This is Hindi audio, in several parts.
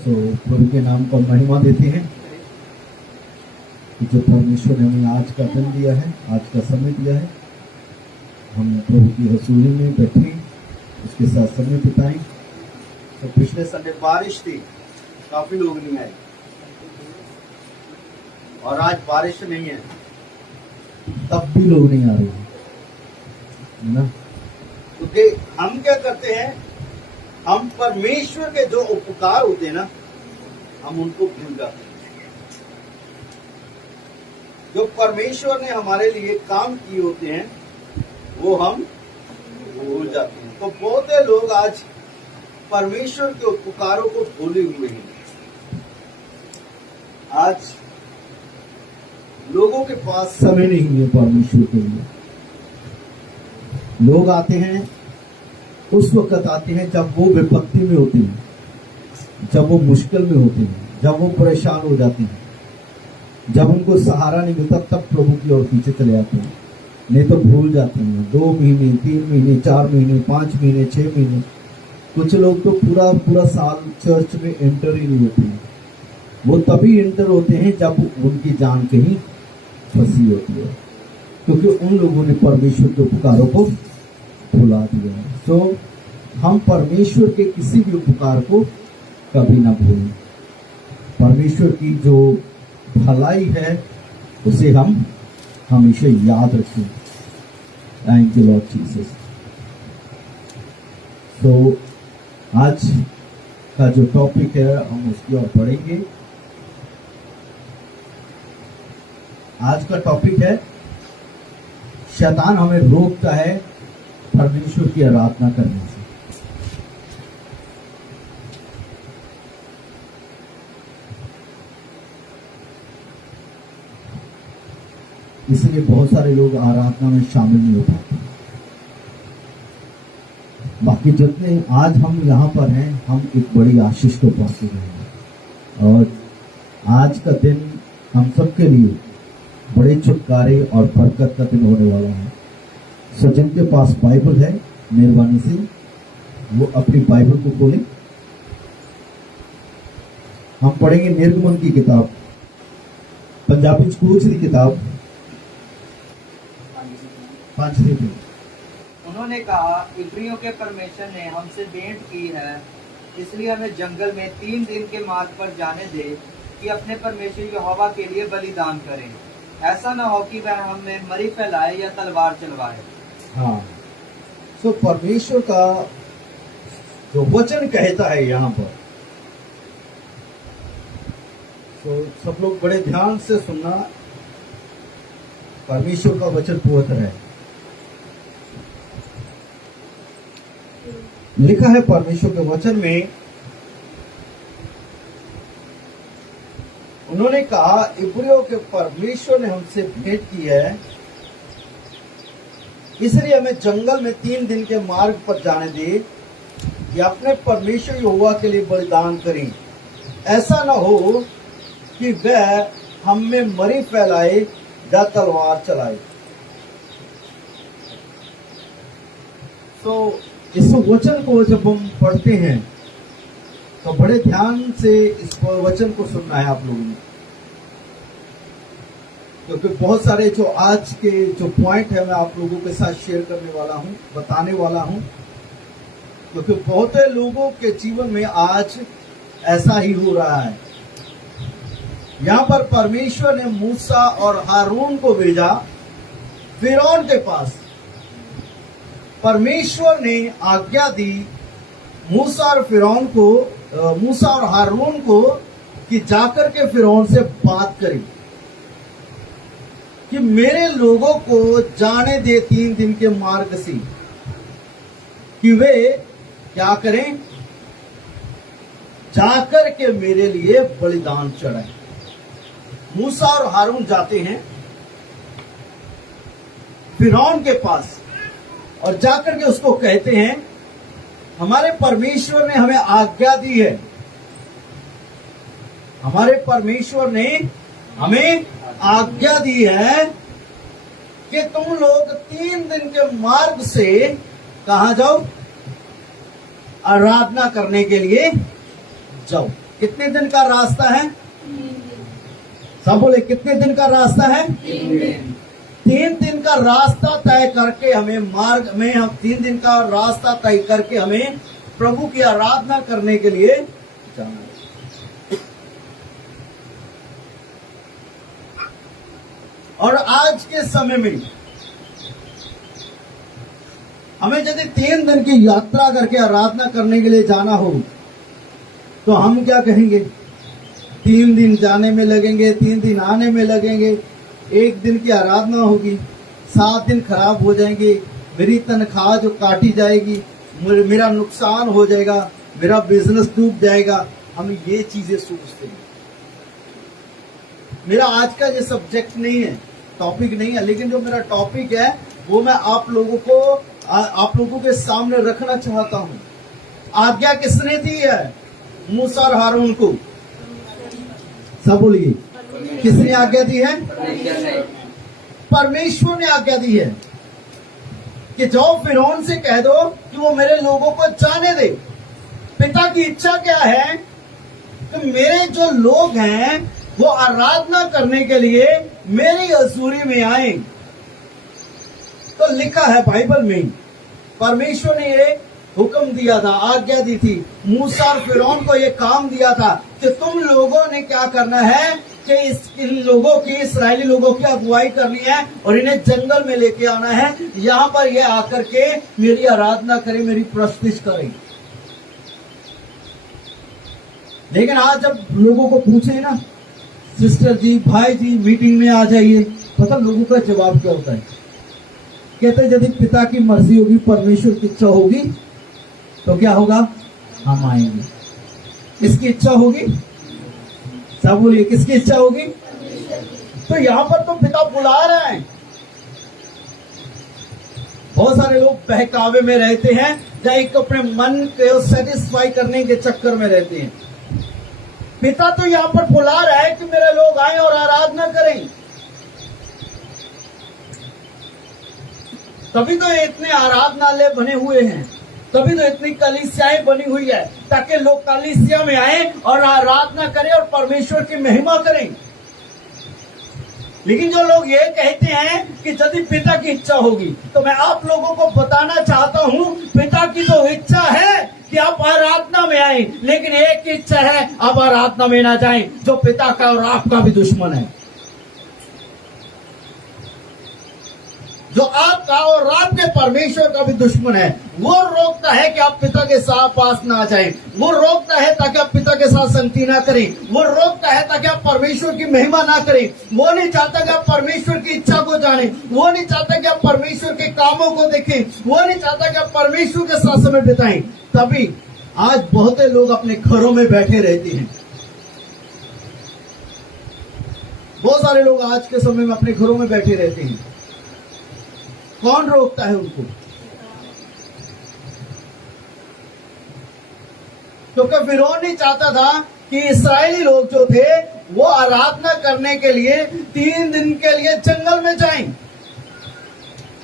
तो प्रभु के नाम को महिमा देते हैं कि जो परमेश्वर ने हमें आज का दिन दिया है, आज का समय दिया है, हम प्रभु की हसूरी में बैठे उसके साथ समय बिताएं। तो पिछले संडे बारिश थी, काफी लोग नहीं आए और आज बारिश नहीं है तब भी लोग नहीं आ रहे हैं ना। क्योंकि हम क्या करते हैं, हम परमेश्वर के जो उपकार होते हैं ना, हम उनको भूल जाते हैं। जो परमेश्वर ने हमारे लिए काम किए होते हैं वो हम भूल जाते हैं। तो बहुत से लोग आज परमेश्वर के उपकारों को भूले हुए हैं। आज लोगों के पास समय नहीं है परमेश्वर के लिए। लोग आते हैं, उस वक्त आते हैं जब वो विपत्ति में होते हैं, जब वो मुश्किल में होते हैं, जब वो परेशान हो जाते हैं, जब उनको सहारा नहीं मिलता तब प्रभु की ओर पीछे चले आते हैं। नहीं तो भूल जाते हैं। 2 महीने, 3 महीने, 4 महीने, 5 महीने, 6 महीने, कुछ लोग तो पूरा साल चर्च में एंटर ही नहीं होते हैं। वो तभी एंटर होते हैं जब उनकी जान कहीं फंसी होती है, क्योंकि उन लोगों ने परमेश्वर के उपकारों को भुला दिया है। तो हम परमेश्वर के किसी भी उपकार को कभी ना भूलें। परमेश्वर की जो भलाई है उसे हम हमेशा याद रखें। Thank you Lord Jesus. तो आज का जो टॉपिक है हम उसकी ओर पढ़ेंगे। आज का टॉपिक है, शैतान हमें रोकता है परमेश्वर की आराधना करने से। इसलिए बहुत सारे लोग आराधना में शामिल नहीं हो पाते। बाकी जितने आज हम यहाँ पर हैं, हम एक बड़ी आशीष को पाते हैं और आज का दिन हम सबके लिए बड़े छुटकारे और बरकत का दिन होने वाला है। सो जिनके पास बाइबल है, मेहरबानी से वो अपनी बाइबल को खोलें। हम पढ़ेंगे निर्गमन की किताब, पंजाबी स्कूल की किताब 5 उन्होंने कहा, इब्रियों के परमेश्वर ने हमसे भेंट की है, इसलिए हमें जंगल में 3 दिन के मार्ग पर जाने दे कि अपने परमेश्वर यहोवा के लिए बलिदान करें। ऐसा न हो कि वह हमें मरी फैलाए या तलवार चलवाए। हाँ, तो परमेश्वर का जो वचन कहता है यहाँ पर, तो सब लोग बड़े ध्यान से सुनना। परमेश्वर का वचन पवित्र है। लिखा है परमेश्वर के वचन में, उन्होंने कहा, इब्रियों के परमेश्वर ने हमसे भेंट की है, इसलिए हमें जंगल में 3 दिन के मार्ग पर जाने दे कि अपने परमेश्वर यहोवा के लिए बलिदान करें। ऐसा न हो कि वह हम में मरी फैलाए या तलवार चलाए। तो इस वचन को जब हम पढ़ते हैं तो बड़े ध्यान से इस वचन को सुनना है आप लोगों ने, क्योंकि बहुत सारे जो आज के जो पॉइंट है मैं आप लोगों के साथ शेयर करने वाला हूं, बताने वाला हूं, क्योंकि बहुत से लोगों के जीवन में आज ऐसा ही हो रहा है। यहां पर परमेश्वर ने मूसा और हारून को भेजा फिरौन के पास। परमेश्वर ने आज्ञा दी मूसा और हारून को कि जाकर के फिरौन से बात करें कि मेरे लोगों को जाने दे 3 दिन के मार्ग से, कि वे क्या करें, जाकर के मेरे लिए बलिदान चढ़ाएं। मूसा और हारून जाते हैं फिरौन के पास और जाकर के उसको कहते हैं, हमारे परमेश्वर ने हमें आज्ञा दी है, हमारे परमेश्वर ने हमें आज्ञा दी है कि तुम लोग 3 दिन के मार्ग से कहां जाओ, आराधना करने के लिए जाओ। कितने दिन का रास्ता है? सब बोले कितने दिन का रास्ता है? 3 दिन का रास्ता तय करके हमें मार्ग में, हम 3 दिन का रास्ता तय करके हमें प्रभु की आराधना करने के लिए जाना है। और आज के समय में हमें यदि 3 दिन की यात्रा करके आराधना करने के लिए जाना हो तो हम क्या कहेंगे? 3 दिन जाने में लगेंगे, 3 दिन आने में लगेंगे, 1 दिन की आराधना होगी, 7 दिन खराब हो जाएंगे, मेरी तनख्वाह जो काटी जाएगी, मेरा नुकसान हो जाएगा, मेरा बिजनेस डूब जाएगा। हम ये चीजें सोचते हैं। मेरा आज का ये सब्जेक्ट नहीं है, टॉपिक नहीं है, लेकिन जो मेरा टॉपिक है वो मैं आप लोगों के सामने रखना चाहता हूं। आज्ञा किसने दी है? मूसा और हारून को। सब बोलिए, किसने आज्ञा दी है? परमेश्वर ने आज्ञा दी है कि जाओ फिरौन से कह दो कि वो मेरे लोगों को जाने दे। पिता की इच्छा क्या है कि मेरे जो लोग हैं वो आराधना करने के लिए मेरी हजूरी में आए। तो लिखा है बाइबल में, परमेश्वर ने ये हुक्म दिया था, आज्ञा दी थी, मूसा और फिरौन को ये काम दिया था कि तुम लोगों ने क्या करना है कि इन लोगों की, इस्राएली लोगों की अगुवाई करनी है और इन्हें जंगल में लेके आना है। यहाँ पर ये आकर के मेरी आराधना करें, मेरी प्रस्तुति करें। लेकिन आज जब लोगों को पूछे ना, सिस्टर जी, भाई जी, मीटिंग में आ जाइए, पता लोगों का जवाब क्या होता है? कहते यदि पिता की मर्जी होगी, परमेश्वर की इच्छा होगी तो क्या होगा? हम आएंगे। किसकी इच्छा होगी? सब बोलिए, किसकी इच्छा होगी? तो यहां पर तो पिता बुला रहे हैं। बहुत सारे लोग बहकावे में रहते हैं, या एक अपने मन को सेटिस्फाई करने के चक्कर में रहते हैं। पिता तो यहां पर बुला रहा है कि मेरे लोग आए और आराधना करें। तभी तो इतने आराधनालय बने हुए हैं, तभी तो इतनी कलीसियाएं बनी हुई है, ताकि लोग कलीसिया में आए और आराधना करें और परमेश्वर की महिमा करें। लेकिन जो लोग ये कहते हैं कि यदि पिता की इच्छा होगी, तो मैं आप लोगों को बताना चाहता हूं, पिता की तो इच्छा है कि आप आराधना में आए, लेकिन एक ही इच्छा है, आप आराधना में ना जाएं, जो पिता का और आपका भी दुश्मन है, जो आपका और आपके परमेश्वर का भी दुश्मन है। वो रोकता है कि आप पिता के साथ पास ना जाएं, वो रोकता है ताकि आप पिता के साथ संगति ना करें, वो रोकता है ताकि आप परमेश्वर की महिमा ना करें। वो नहीं चाहता कि आप परमेश्वर की इच्छा को जाने, वो नहीं चाहता कि आप परमेश्वर के कामों को देखें, वो नहीं चाहता कि आप परमेश्वर के साथ समय बिताएं। तभी आज बहुत लोग अपने घरों में बैठे रहते हैं। बहुत सारे लोग आज के समय में अपने घरों में बैठे रहते हैं। कौन रोकता है उनको? क्योंकि फिरौन नहीं चाहता था कि इस्राएली लोग जो थे वो आराधना करने के लिए 3 दिन के लिए जंगल में जाएं।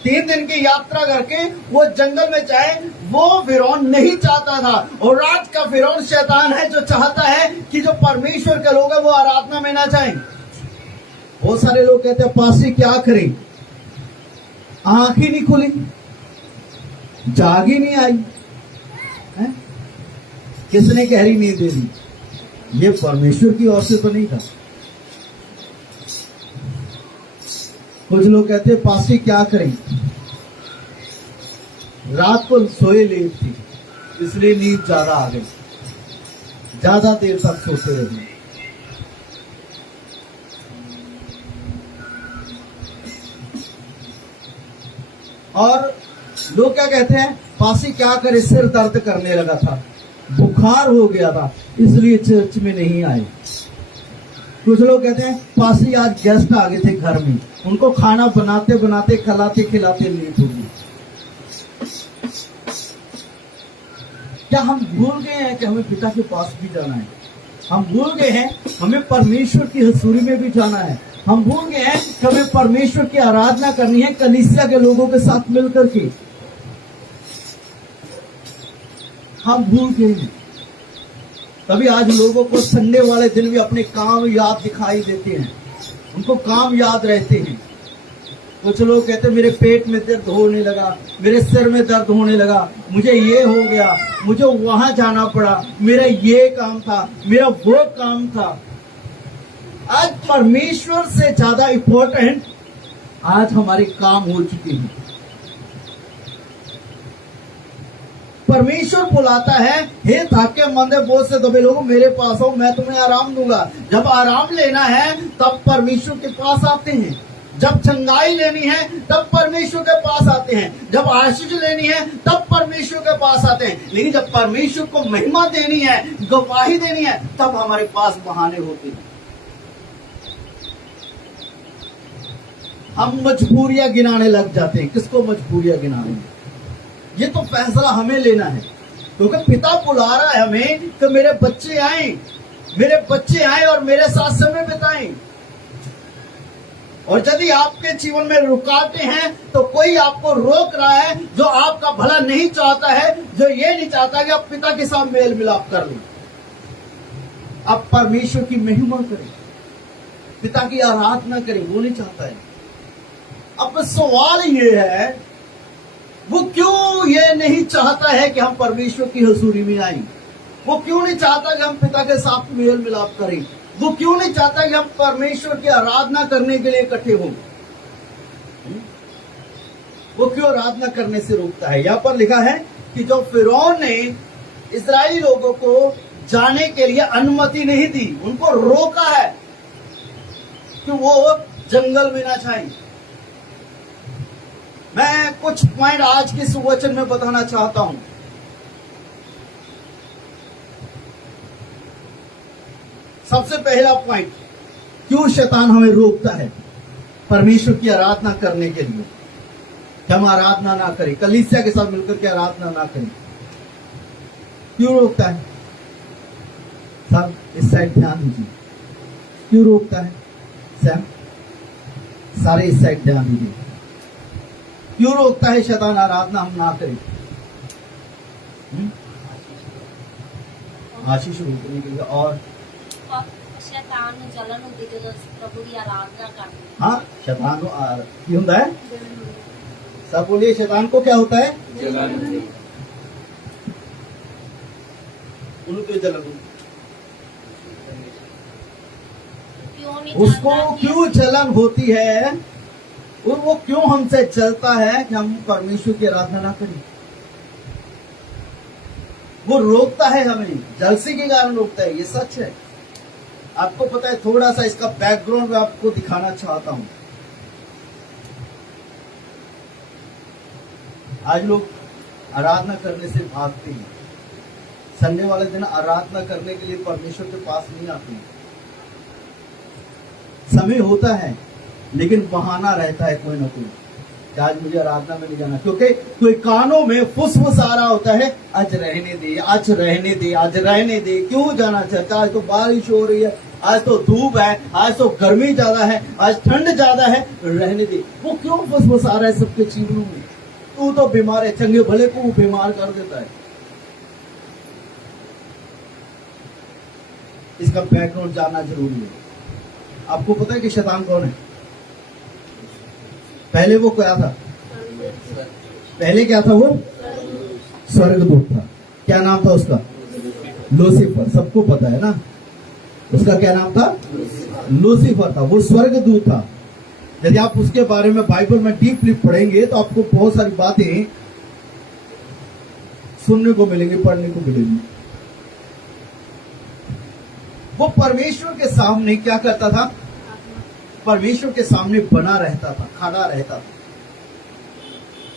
3 दिन की यात्रा करके वो जंगल में जाए, वो फिरौन नहीं चाहता था। और आज का फिरौन शैतान है, जो चाहता है कि जो परमेश्वर के लोग हैं वो आराधना में ना जाएं। बहुत सारे लोग कहते हैं, पासी क्या करें, आंख ही नहीं खुली, जाग ही नहीं आई है? किसने गहरी नींद दे दी? ये परमेश्वर की ओर से तो नहीं था। कुछ लोग कहते हैं, पासी क्या करें, रात को सोए लेट थी, इसलिए नींद ज्यादा आ गई, ज्यादा देर तक सोते रहे। और लोग क्या कहते हैं, पासी क्या करे, सिर दर्द करने लगा था, बुखार हो गया था, इसलिए चर्च में नहीं आए। कुछ लोग कहते हैं, पासी आज गेस्ट आ गए थे घर में, उनको खाना बनाते बनाते खिलाते खिलाते लेट हो गई। क्या हम भूल गए हैं कि हमें पिता के पास भी जाना है? हम भूल गए हैं हमें परमेश्वर की हजूरी में भी जाना है। हम भूल गए हैं कि हमें परमेश्वर की आराधना करनी है कलीसिया के लोगों के साथ मिलकर के। हम भूल गए हैं। तभी आज लोगों को संडे वाले दिन भी अपने काम याद दिखाई देते हैं, उनको काम याद रहते हैं। कुछ लोग कहते हैं मेरे पेट में दर्द होने लगा, मेरे सिर में दर्द होने लगा, मुझे ये हो गया, मुझे वहां जाना पड़ा, मेरा ये काम था, मेरा वो काम था। आज परमेश्वर से ज्यादा इंपॉर्टेंट आज हमारे काम हो चुके हैं। परमेश्वर बुलाता है, हे थाके मंदे बोझ से दबे लोगों मेरे पास आओ, मैं तुम्हें आराम दूंगा। जब आराम लेना है तब परमेश्वर के पास आते हैं, जब चंगाई लेनी है तब परमेश्वर के पास आते हैं, जब आशीष लेनी है तब परमेश्वर के पास आते हैं। लेकिन जब परमेश्वर को महिमा देनी है, गवाही देनी है, तब हमारे पास बहाने होते हैं। हम मजबूरियां गिनाने लग जाते हैं। किसको मजबूरियां गिनाने हैं? ये तो फैसला हमें लेना है, क्योंकि पिता बुला रहा है हमें कि मेरे बच्चे आए और मेरे साथ समय बिताएं। और यदि आपके जीवन में रुकावटें हैं तो कोई आपको रोक रहा है, जो आपका भला नहीं चाहता है, जो ये नहीं चाहता कि आप पिता के साथ मेल मिलाप कर लें, आप परमेश्वर की महिमा करें, पिता की आराधना करें, वो नहीं चाहता है। अब सवाल ये है, वो क्यों ये नहीं चाहता है कि हम परमेश्वर की हजूरी में आए? वो क्यों नहीं चाहता कि हम पिता के साथ मेल मिलाप करें? वो क्यों नहीं चाहता कि हम परमेश्वर की आराधना करने के लिए इकट्ठे हों? वो क्यों आराधना करने से रोकता है? यहां पर लिखा है कि जो फिरौन ने इस्राएली लोगों को जाने के लिए अनुमति नहीं दी, उनको रोका है कि वो जंगल में ना जाएं। मैं कुछ पॉइंट आज के सुवचन में बताना चाहता हूं। सबसे पहला पॉइंट, क्यों शैतान हमें रोकता है परमेश्वर की आराधना करने के लिए, कि हम आराधना ना करें, कलीसिया के साथ मिलकर के आराधना ना करें? क्यों रोकता है? सब इस साइड ध्यान दीजिए। क्यों रोकता है? सैम, सारे इस साइड ध्यान दीजिए। क्यों रोकता है शैतान आराधना हम ना करें? आशीष रोकने के लिए। और शैतान ਨੂੰ ਜਲਨ ਹੁੰਦੀ ਜਦੋਂ ਪ੍ਰਭੂ ਦੀ आराधना करते हैं। हाँ, शैतान को क्यों होता है? सब बोलिए, शैतान को क्या होता है? जलन। उनको जलन, क्यों नहीं उसको चाहता कि क्यों जलन होती है और वो क्यों हमसे चलता है कि हम परमेश्वर की आराधना ना करें? वो रोकता है हमें, जलसी के कारण रोकता है, ये सच है। आपको पता है, थोड़ा सा इसका बैकग्राउंड मैं आपको दिखाना चाहता हूं। आज लोग आराधना करने से भागते हैं, संडे वाले दिन आराधना करने के लिए परमेश्वर के पास नहीं आते हैं। समय होता है लेकिन बहाना रहता है कोई ना कोई, कि आज मुझे आराधना में नहीं जाना, क्योंकि कोई कानों में फुसफुस आ रहा होता है, आज रहने दे, आज रहने दे, आज रहने दे, क्यों जाना चाहता? आज तो बारिश हो रही है, आज तो धूप है, आज तो गर्मी ज्यादा है, आज ठंड ज्यादा है, रहने दे। वो क्यों फुसफुस आ रहा है सबके जीवनों में? तू तो बीमार है, चंगे भले को वो बीमार कर देता है। इसका बैकग्राउंड जानना जरूरी है। आपको पता है कि शैतान कौन है? पहले वो क्या था? पहले क्या था? वो स्वर्गदूत था। क्या नाम था उसका? लूसीफर। सबको पता है ना, उसका क्या नाम था? लूसीफर था। वो स्वर्गदूत था। यदि आप उसके बारे में बाइबल में डीपली पढ़ेंगे तो आपको बहुत सारी बातें सुनने को मिलेंगी, पढ़ने को मिलेंगी। वो परमेश्वर के सामने क्या करता था? परमेश्वर के सामने बना रहता था, खड़ा रहता था।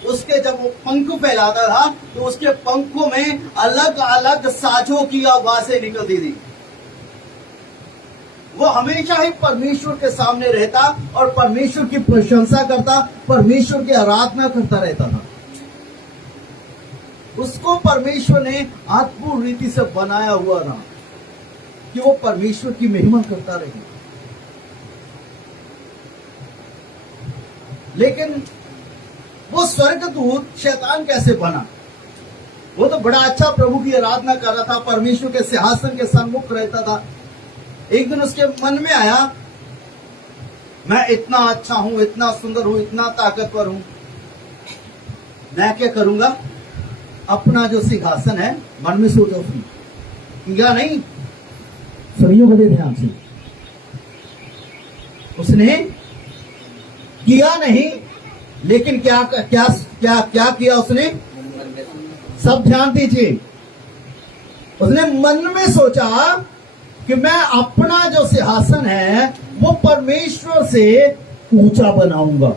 उसके जब वो पंख फैलाता था तो उसके पंखों में अलग अलग साजों की आवाजें निकलती थी। वो हमेशा ही परमेश्वर के सामने रहता और परमेश्वर की प्रशंसा करता, परमेश्वर की आराधना करता रहता था। उसको परमेश्वर ने आत्म रीति से बनाया हुआ था कि वो परमेश्वर की महिमा करता रहे। लेकिन वो स्वर्गदूत शैतान कैसे बना? वो तो बड़ा अच्छा प्रभु की आराधना कर रहा था, परमेश्वर के सिंहासन के सम्मुख रहता था। एक दिन उसके मन में आया, मैं इतना अच्छा हूं, इतना सुंदर हूं, इतना ताकतवर हूं, मैं क्या करूंगा, अपना जो सिंहासन है, मन में सोचा उसने, किया नहीं, सुनिए बड़े ध्यान से, उसने किया नहीं, लेकिन क्या क्या क्या क्या किया उसने, सब ध्यान दीजिए, उसने मन में सोचा कि मैं अपना जो सिंहासन है वो परमेश्वर से ऊंचा बनाऊंगा।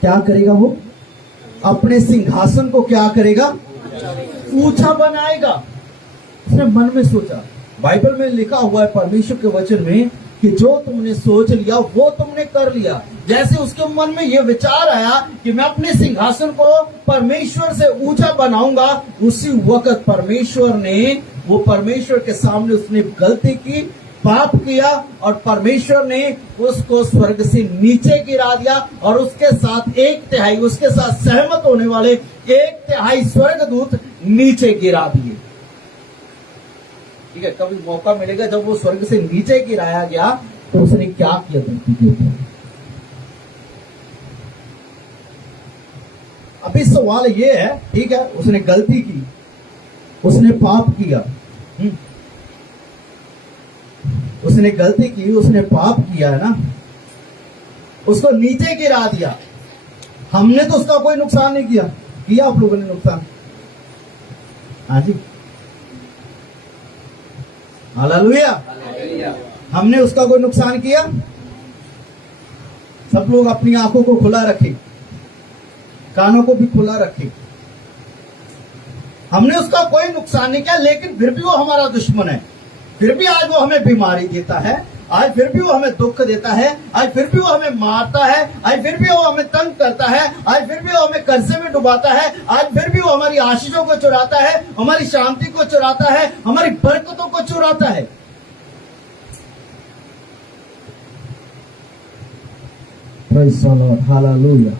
क्या करेगा वो, अपने सिंहासन को क्या करेगा, ऊंचा बनाएगा। उसने मन में सोचा। बाइबल में लिखा हुआ है, परमेश्वर के वचन में, कि जो तुमने सोच लिया वो तुमने कर लिया। जैसे उसके मन में यह विचार आया कि मैं अपने सिंहासन को परमेश्वर से ऊंचा बनाऊंगा, उसी वक्त परमेश्वर ने, वो परमेश्वर के सामने उसने गलती की, पाप किया, और परमेश्वर ने उसको स्वर्ग से नीचे गिरा दिया, और उसके साथ 1/3, उसके साथ सहमत होने वाले 1/3 स्वर्गदूत नीचे गिरा दिए। ठीक है, कभी मौका मिलेगा जब वो स्वर्ग से नीचे गिराया गया तो उसने क्या किया धरती के ऊपर। अभी सवाल ये है, ठीक है, उसने गलती की, उसने पाप किया, उसने गलती की, उसने पाप किया है ना, उसको नीचे गिरा दिया। हमने तो उसका कोई नुकसान नहीं किया, किया आप लोगों ने नुकसान? हाँ जी, हालेलुया। हमने उसका कोई नुकसान किया? सब लोग अपनी आंखों को खुला रखें, कानों को भी खुला रखें। हमने उसका कोई नुकसान नहीं किया, लेकिन फिर भी वो हमारा दुश्मन है। फिर भी आज वो हमें बीमारी देता है, आज फिर भी वो हमें दुख देता है, आज फिर भी वो हमें मारता है, आज फिर भी वो हमें तंग करता है, आज फिर भी वो हमें कर्जे में डुबाता है, आज फिर भी वो हमारी आशीषों को चुराता है, हमारी शांति को चुराता है, हमारी बरकतों को चुराता है। Praise the Lord. Hallelujah.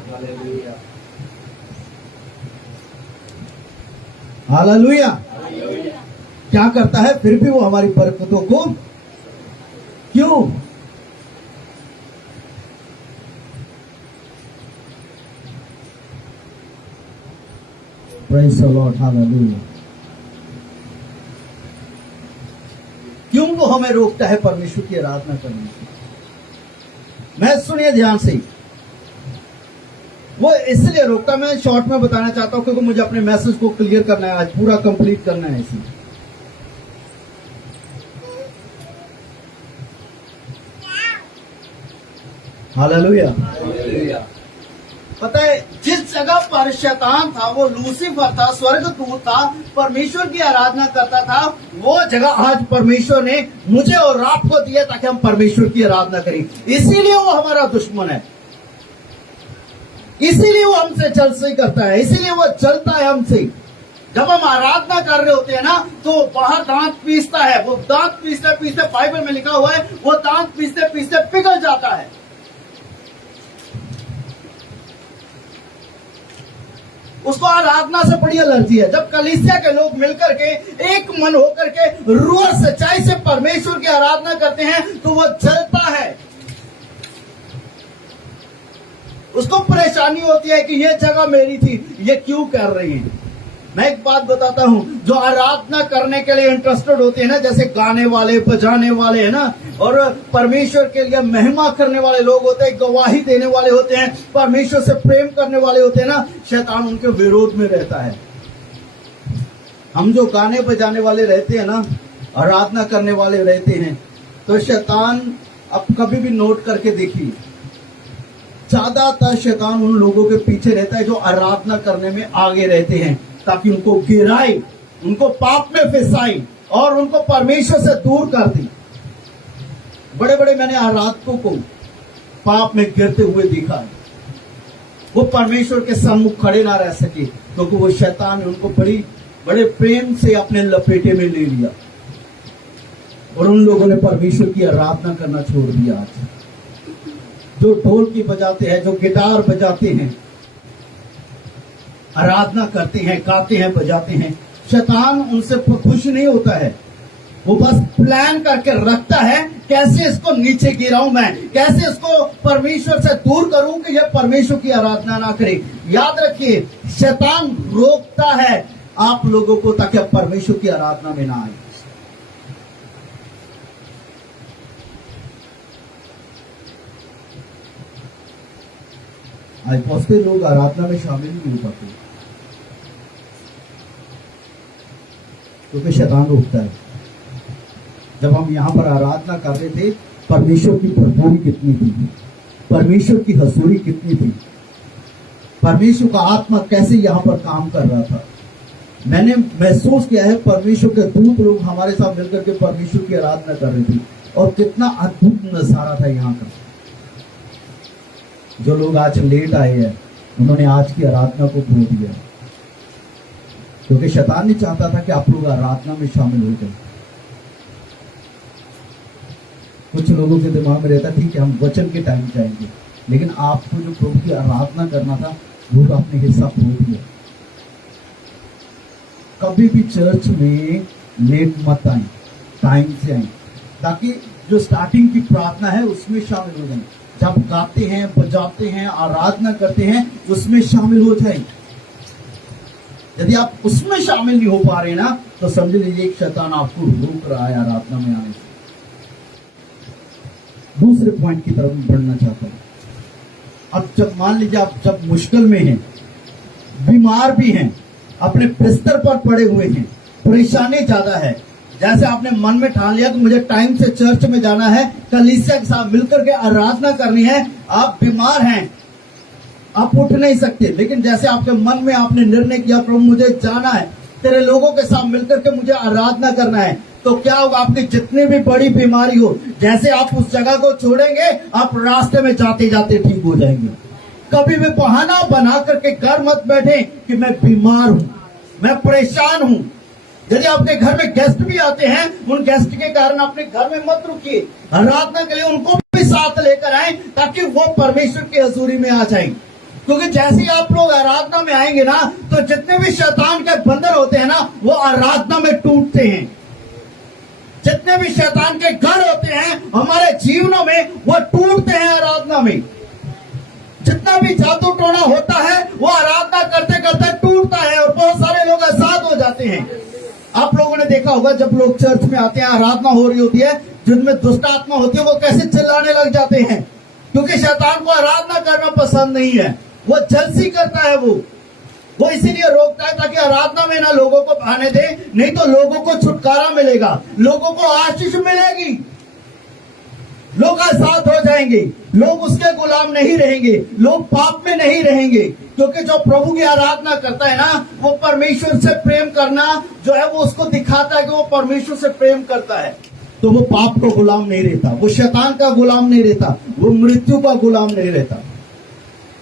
Hallelujah. क्या करता है? फिर भी वो हमारी बरकतों को, क्यों? Praise the Lord. Hallelujah. क्यों वो हमें रोकता है परमेश्वर की आराधना करने से? मैं सुनिए ध्यान से, वो इसलिए रोकता, मैं शॉर्ट में बताना चाहता हूं क्योंकि मुझे अपने मैसेज को क्लियर करना है, आज पूरा कंप्लीट करना है इसी। हालेलुया। पता है, जिस जगह पर शैतान था, वो लूसीफर था, स्वर्गदूत था, परमेश्वर की आराधना करता था, वो जगह आज परमेश्वर ने मुझे और आपको दिया ताकि हम परमेश्वर की आराधना करें। इसीलिए वो हमारा दुश्मन है, इसीलिए वो हमसे जलसे करता है, इसीलिए वो जलता है हमसे। जब हम आराधना कर रहे होते हैं ना, तो बाहर दांत पीसता है, वो दांत पीसते पीसते, बाइबल में लिखा हुआ है, वो दांत पीसते पीसते पिघल जाता है। उसको आराधना से बड़ी एलर्जी है। जब कलीसिया के लोग मिलकर के एक मन होकर के रूह और सच्चाई से परमेश्वर की आराधना करते हैं तो वो जलता है। उसको परेशानी होती है कि ये जगह मेरी थी, ये क्यों कर रही है। मैं एक बात बताता हूं, जो आराधना करने के लिए इंटरेस्टेड होते हैं ना, जैसे गाने वाले, बजाने वाले है ना, और परमेश्वर के लिए महिमा करने वाले लोग होते हैं, गवाही देने वाले होते हैं, परमेश्वर से प्रेम करने वाले होते हैं ना, शैतान उनके विरोध में रहता है। हम जो गाने बजाने वाले रहते हैं ना, आराधना करने वाले रहते हैं, तो शैतान, अब कभी भी नोट करके देखिए, ज्यादातर शैतान उन लोगों के पीछे रहता है जो आराधना करने में आगे रहते हैं, ताकि उनको गिराए, उनको पाप में फंसाए और उनको परमेश्वर से दूर कर दे। बड़े बड़े मैंने आराधकों को पाप में गिरते हुए देखा है। वो परमेश्वर के सम्मुख खड़े ना रह सके क्योंकि वो शैतान ने उनको बड़े प्रेम से अपने लपेटे में ले लिया, और उन लोगों ने परमेश्वर की आराधना करना छोड़ दिया। आज जो ढोलकी बजाते हैं, जो गिटार बजाते हैं, आराधना करते हैं, गाते हैं, बजाते हैं, शैतान उनसे खुश नहीं होता है। वो बस प्लान करके रखता है कैसे इसको नीचे गिराऊं मैं, कैसे इसको परमेश्वर से दूर करूं कि ये परमेश्वर की आराधना ना करे। याद रखिए, शैतान रोकता है आप लोगों को ताकि आप परमेश्वर की आराधना में ना आए। आज बहुत से लोग आराधना में शामिल नहीं हो पाते क्योंकि शैतान रोकता है। जब हम यहां पर आराधना कर रहे थे, परमेश्वर की भरपूरी कितनी थी, परमेश्वर की हजूरी कितनी थी, परमेश्वर का आत्मा कैसे यहां पर काम कर रहा था। मैंने महसूस किया है परमेश्वर के दूत लोग हमारे साथ मिलकर के परमेश्वर की आराधना कर रहे थे और कितना अद्भुत नजारा था यहाँ का। जो लोग आज लेट आए हैं उन्होंने आज की आराधना को खो दिया क्योंकि शैतान नहीं चाहता था कि आप लोग आराधना में शामिल हो जाए। कुछ लोगों के दिमाग में रहता ठीक है हम वचन के टाइम जाएंगे, लेकिन आपको जो प्रभु की आराधना करना था वो आपने हिस्सा खो दिया। कभी भी चर्च में लेट मत आए, टाइम से आए ताकि जो स्टार्टिंग की प्रार्थना है उसमें शामिल हो जाए। जब गाते हैं, बजाते हैं, आराधना करते हैं उसमें शामिल हो जाए। यदि आप उसमें शामिल नहीं हो पा रहे ना तो समझ लीजिए एक शैतान आपको रोक रहा है आराधना में आने से। दूसरे पॉइंट की तरफ बढ़ना चाहता हूं। अब जब मान लीजिए आप जब मुश्किल में हैं, बीमार भी हैं, अपने बिस्तर पर पड़े हुए हैं, परेशानी ज्यादा है, जैसे आपने मन में ठान लिया कि मुझे टाइम से चर्च में जाना है, कलीसिया के साथ मिलकर के आराधना करनी है, आप बीमार हैं, आप उठ नहीं सकते, लेकिन जैसे आपके मन में आपने निर्णय किया प्रभु मुझे जाना है, तेरे लोगों के साथ मिलकर के मुझे आराधना करना है, तो क्या होगा आपकी जितनी भी बड़ी बीमारी हो, जैसे आप उस जगह को छोड़ेंगे आप रास्ते में जाते जाते ठीक हो जाएंगे। कभी भी बहाना बना करके घर मत बैठे कि मैं बीमार हूं, मैं परेशान हूं। यदि आपके घर में गेस्ट भी आते हैं, उन गेस्ट के कारण अपने घर में मत रुकिए, आराधना के लिए उनको भी साथ लेकर आए ताकि वो परमेश्वर की हजूरी में आ जाएं। क्योंकि जैसे ही आप लोग आराधना में आएंगे ना तो जितने भी शैतान के बंदर होते हैं ना वो आराधना में टूटते हैं। जितने भी शैतान के घर होते हैं हमारे जीवनों में वो टूटते हैं आराधना में। जितना भी जादू टोना होता है वो आराधना करते करते टूटता है और बहुत सारे लोग आजाद हो जाते हैं। आप लोगों ने देखा होगा जब लोग चर्च में आते हैं, आराधना हो रही होती है, जिनमें दुष्ट आत्मा होती है वो कैसे चिल्लाने लग जाते हैं, क्योंकि शैतान को आराधना करना पसंद नहीं है, वो जलसी करता है, वो इसीलिए रोकता है ताकि आराधना में ना लोगों को आने दे, नहीं तो लोगों को छुटकारा मिलेगा, लोगों को आशीष मिलेगी, लोग आजाद हो जाएंगे, लोग उसके गुलाम नहीं रहेंगे, लोग पाप में नहीं रहेंगे। क्योंकि जो प्रभु की आराधना करता है ना वो परमेश्वर से प्रेम करना जो है वो उसको दिखाता है कि वो परमेश्वर से प्रेम करता है, तो वो पाप का गुलाम नहीं रहता, वो शैतान का गुलाम नहीं रहता, वो मृत्यु का गुलाम नहीं रहता।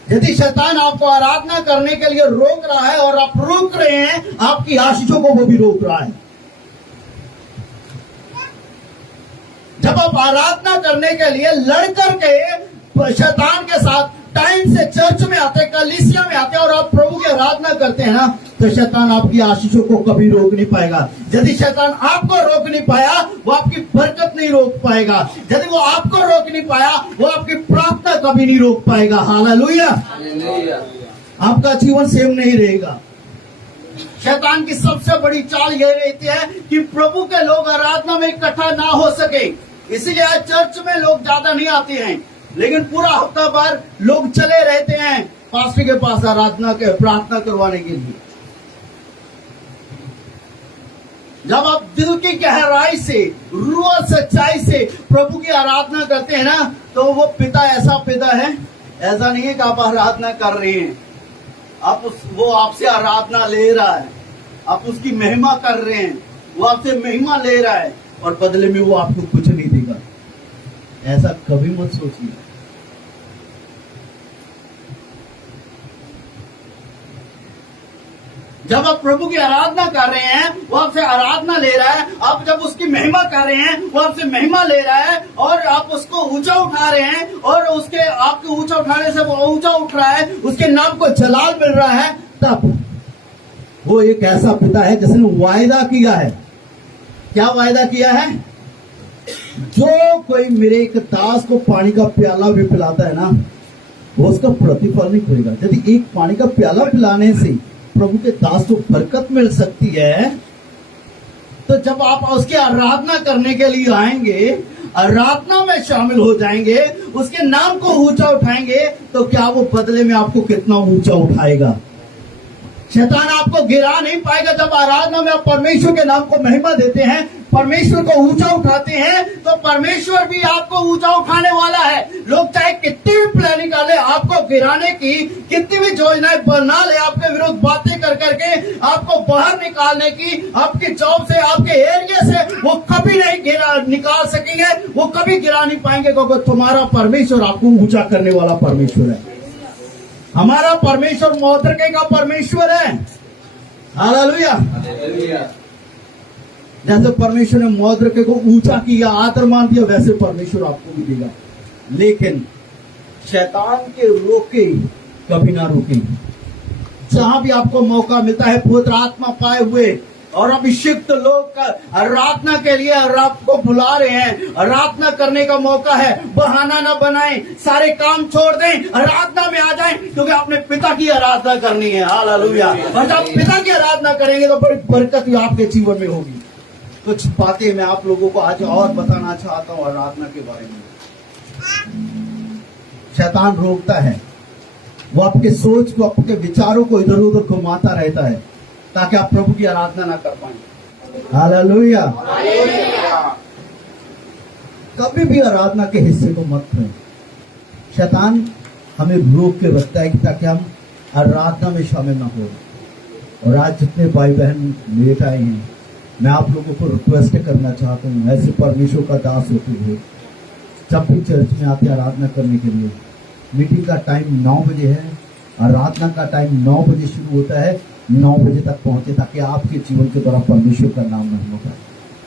यदि शैतान आपको आराधना करने के लिए रोक रहा है और आप रोक रहे हैं, आपकी आशीषों को वो भी रोक रहा है। जब आप आराधना करने के लिए लड़कर के शैतान के साथ टाइम से चर्च में आते, कलीसिया में आते और आप प्रभु की आराधना करते हैं ना तो शैतान आपकी आशीषों को कभी रोक नहीं पाएगा। यदि शैतान आपको रोक नहीं पाया वो आपकी बरकत नहीं रोक पाएगा, यदि वो आपको रोक नहीं पाया वो आपकी प्रार्थना कभी नहीं रोक पाएगा। हालेलुया। आपका जीवन सेम नहीं रहेगा। शैतान की सबसे बड़ी चाल यह रहती है कि प्रभु के लोग आराधना में इकट्ठा ना हो सके, इसीलिए आज चर्च में लोग ज्यादा नहीं आते हैं, लेकिन पूरा हफ्ता भर लोग चले रहते हैं पास्टर के पास आराधना के प्रार्थना करवाने के लिए। जब आप दिल की गहराई से, रूह सच्चाई से प्रभु की आराधना करते हैं ना तो वो पिता ऐसा पिता है, ऐसा नहीं है कि आप आराधना कर रहे हैं, वो आपसे आराधना ले रहा है, आप उसकी महिमा कर रहे हैं, वो आपसे महिमा ले रहा है और बदले में वो आपको कुछ नहीं देगा। ऐसा कभी मत सोचिए। जब आप प्रभु की आराधना कर रहे हैं वो आपसे आराधना ले रहा है, आप जब उसकी महिमा कर रहे हैं वो आपसे महिमा ले रहा है और आप उसको ऊंचा उठा रहे हैं और उसके आपके ऊंचा उठाने से वो ऊंचा उठ रहा है, उसके नाम को जलाल मिल रहा है, तब वो एक ऐसा पिता है जिसने वायदा किया है। क्या वायदा किया है? जो कोई मेरे एक दास को पानी का प्याला भी पिलाता है ना, वो उसका प्रतिफल नहीं खोएगा। यदि एक पानी का प्याला पिलाने से प्रभु के दास को बरकत मिल सकती है, तो जब आप उसकी आराधना करने के लिए आएंगे, आराधना में शामिल हो जाएंगे, उसके नाम को ऊंचा उठाएंगे, तो क्या वो बदले में आपको कितना ऊंचा उठाएगा? शैतान आपको गिरा नहीं पाएगा। जब आराधना में आप परमेश्वर के नाम को महिमा देते हैं, परमेश्वर को ऊंचा उठाते हैं, तो परमेश्वर भी आपको ऊंचा उठाने वाला है। लोग चाहे कितनी भी प्लानिंग निकाले आपको गिराने की, कितनी भी योजनाएं बना ले आपके विरुद्ध बातें कर करके आपको बाहर निकालने की, आपकी जॉब से, आपके एरिया से, वो कभी नहीं गिरा निकाल सकेंगे, वो कभी गिरा नहीं पाएंगे, क्योंकि तुम्हारा परमेश्वर आपको ऊंचा करने वाला परमेश्वर है। हमारा परमेश्वर मौद्रिके का परमेश्वर है। हालेलुया। जैसे परमेश्वर ने मौद्रिके को ऊंचा किया, आदर मान दिया, वैसे परमेश्वर आपको भी देगा। लेकिन शैतान के रोके कभी ना रोके। जहां भी आपको मौका मिलता है, पवित्र आत्मा पाए हुए और अभिषिक्त लोग आराधना के लिए आपको बुला रहे हैं, आराधना करने का मौका है। बहाना ना बनाएं, सारे काम छोड़ दें, आराधना में आ जाएं, क्योंकि आपने पिता की आराधना करनी है। हालेलुया। और जब पिता की आराधना करेंगे तो बड़ी बरकत भी आपके जीवन में होगी। कुछ बातें मैं आप लोगों को आज और बताना चाहता हूं आराधना के बारे में। शैतान रोकता है, वो आपके सोच को, आपके विचारों को इधर उधर घुमाता रहता है, ताकि आप प्रभु की आराधना ना कर पाए। हालेलुया। कभी भी आराधना के हिस्से को मत करें। शैतान हमें रोक के रखता है कि ताकि हम आराधना में शामिल ना हो। और आज जितने भाई बहन लेट आए हैं, मैं आप लोगों को रिक्वेस्ट करना चाहता हूँ, ऐसे परमेश्वर का दास होते हुए जब भी चर्च में आते आराधना करने के लिए, मीटिंग का टाइम 9 बजे है, आराधना का टाइम 9 बजे शुरू होता है, 9 बजे तक पहुंचे, ताकि आपके जीवन के द्वारा परमेश्वर का नाम महिमा पाए।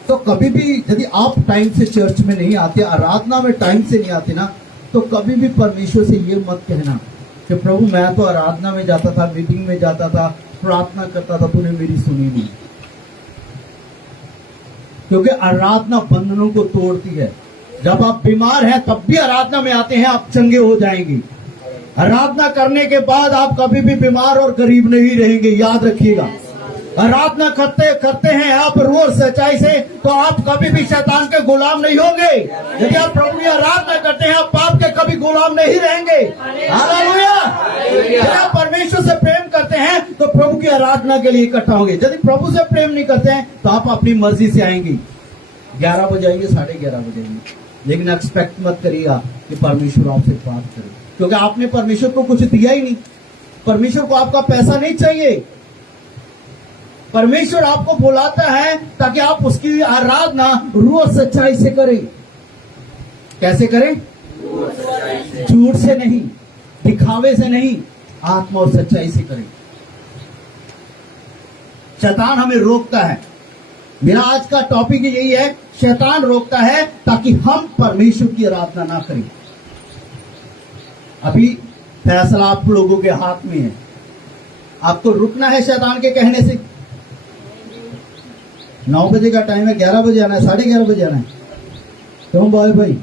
तो कभी भी यदि आप टाइम से चर्च में नहीं आते, आराधना में टाइम से नहीं आते ना, तो कभी भी परमेश्वर से ये मत कहना कि प्रभु मैं तो आराधना में जाता था, मीटिंग में जाता था, प्रार्थना करता था, तूने मेरी सुनी नहीं। क्योंकि आराधना बंधनों को तोड़ती है। जब आप बीमार हैं तब भी आराधना में आते हैं, आप चंगे हो जाएंगे। आराधना करने के बाद आप कभी भी बीमार और गरीब नहीं रहेंगे, याद रखिएगा। आराधना करते हैं आप रोज सच्चाई से, तो आप कभी भी शैतान के गुलाम नहीं होंगे। यदि आप प्रभु की आराधना करते हैं, आप पाप के कभी गुलाम नहीं रहेंगे। हालेलुया। यदि आप परमेश्वर से प्रेम करते हैं तो प्रभु की आराधना के लिए इकट्ठा होंगे। यदि प्रभु से प्रेम नहीं करते हैं तो आप अपनी मर्जी से आएंगे। 11 बजे आएंगे, 11:30 बजे आएंगे, लेकिन एक्सपेक्ट मत करिएगा कि परमेश्वर आपसे बात करे, क्योंकि आपने परमेश्वर को कुछ दिया ही नहीं। परमेश्वर को आपका पैसा नहीं चाहिए। परमेश्वर आपको बुलाता है ताकि आप उसकी आराधना रोज सच्चाई से करें। कैसे करें? झूठ से नहीं, दिखावे से नहीं, आत्मा और सच्चाई से करें। शैतान हमें रोकता है। मेरा आज का टॉपिक यही है, शैतान रोकता है ताकि हम परमेश्वर की आराधना ना करें। अभी फैसला आप लोगों के हाथ में है। आपको रुकना है शैतान के कहने से। 9 बजे का टाइम है, 11 बजे आना है, 11:30 बजे आना है। क्यों भाई?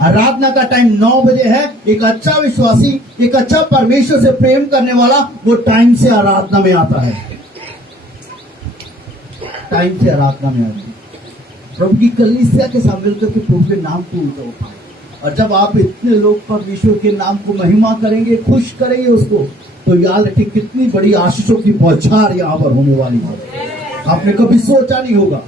आराधना का टाइम 9 बजे है। एक अच्छा विश्वासी, एक अच्छा परमेश्वर से प्रेम करने वाला, वो टाइम से आराधना में आता है। टाइम से आराधना में आता है। प्रभु की कलीसिया के साथ मिलकर के प्रभु के नाम को ऊंचा उठाएं। और जब आप इतने लोग परमेश्वर के नाम को महिमा करेंगे, खुश करेंगे उसको, तो याद रखिए कितनी बड़ी आशीषों की बौछार यहाँ पर होने वाली है। आपने कभी सोचा नहीं होगा।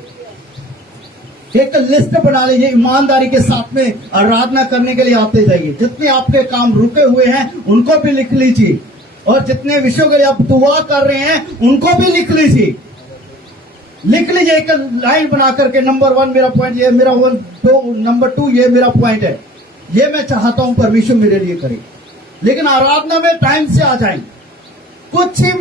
एक लिस्ट बना लीजिए, ईमानदारी के साथ में आराधना करने के लिए आते जाइए। जितने आपके काम रुके हुए हैं उनको भी लिख लीजिए, और जितने विषयों के लिए आप दुआ कर रहे हैं उनको भी लिख लीजिए। लिख लीजिए एक लाइन बना करके, नंबर 1 मेरा पॉइंट ये, मेरा 1 2 नंबर 2 ये मेरा पॉइंट है, ये मैं चाहता हूं परमेश्वर मेरे लिए करे। लेकिन आराधना में टाइम से आ जाएं। कुछ ही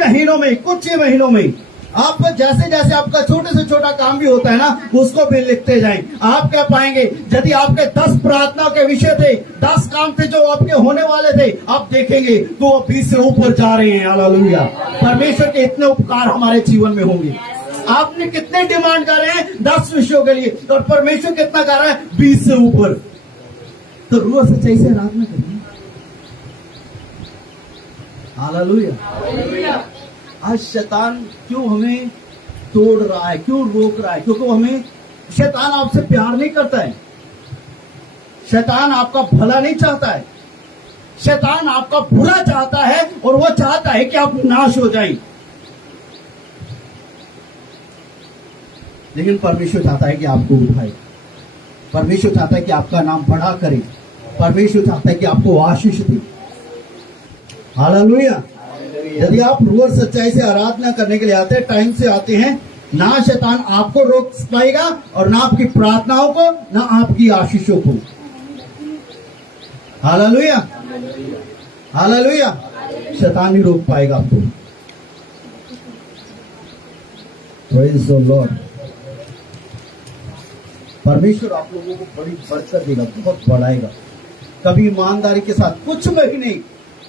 महीनों में आप जैसे जैसे आपका छोटे से छोटा काम भी होता है ना, उसको भी लिखते जाएं। आप क्या पाएंगे, यदि आपके 10 प्रार्थना के विषय थे, 10 काम थे जो आपके होने वाले थे, आप देखेंगे तो वो 20 से ऊपर जा रहे हैं। हालेलुया। परमेश्वर के इतने उपकार हमारे जीवन में होंगे। आपने कितने डिमांड कर रहे हैं 10 विषयों के लिए, और परमेश्वर कितना कर रहा है 20 से ऊपर। तो रूह सच्चाई से आराधना करिए। हालेलुया। आज शैतान क्यों हमें तोड़ रहा है, क्यों रोक रहा है? क्योंकि हमें, शैतान आपसे प्यार नहीं करता है, शैतान आपका भला नहीं चाहता है, शैतान आपका बुरा चाहता है, और वो चाहता है कि आप नाश हो जाएं। लेकिन परमेश्वर चाहता है कि आपको उठाए, परमेश्वर चाहता है कि आपका नाम बड़ा करे, परमेश्वर चाहता है कि आपको आशीष दे। हालेलुया। यदि आप रोज सच्चाई से आराधना करने के लिए आते हैं, टाइम से आते हैं, ना शैतान आपको रोक पाएगा, और ना आपकी प्रार्थनाओं को, ना आपकी आशीषों को। हालेलुया। हालेलुया। शैतान नहीं रोक पाएगा आपको। Praise the Lord. परमेश्वर आप लोगों को बड़ी बरकत देगा, बहुत बढ़ाएगा। कभी ईमानदारी के साथ कुछ महीने,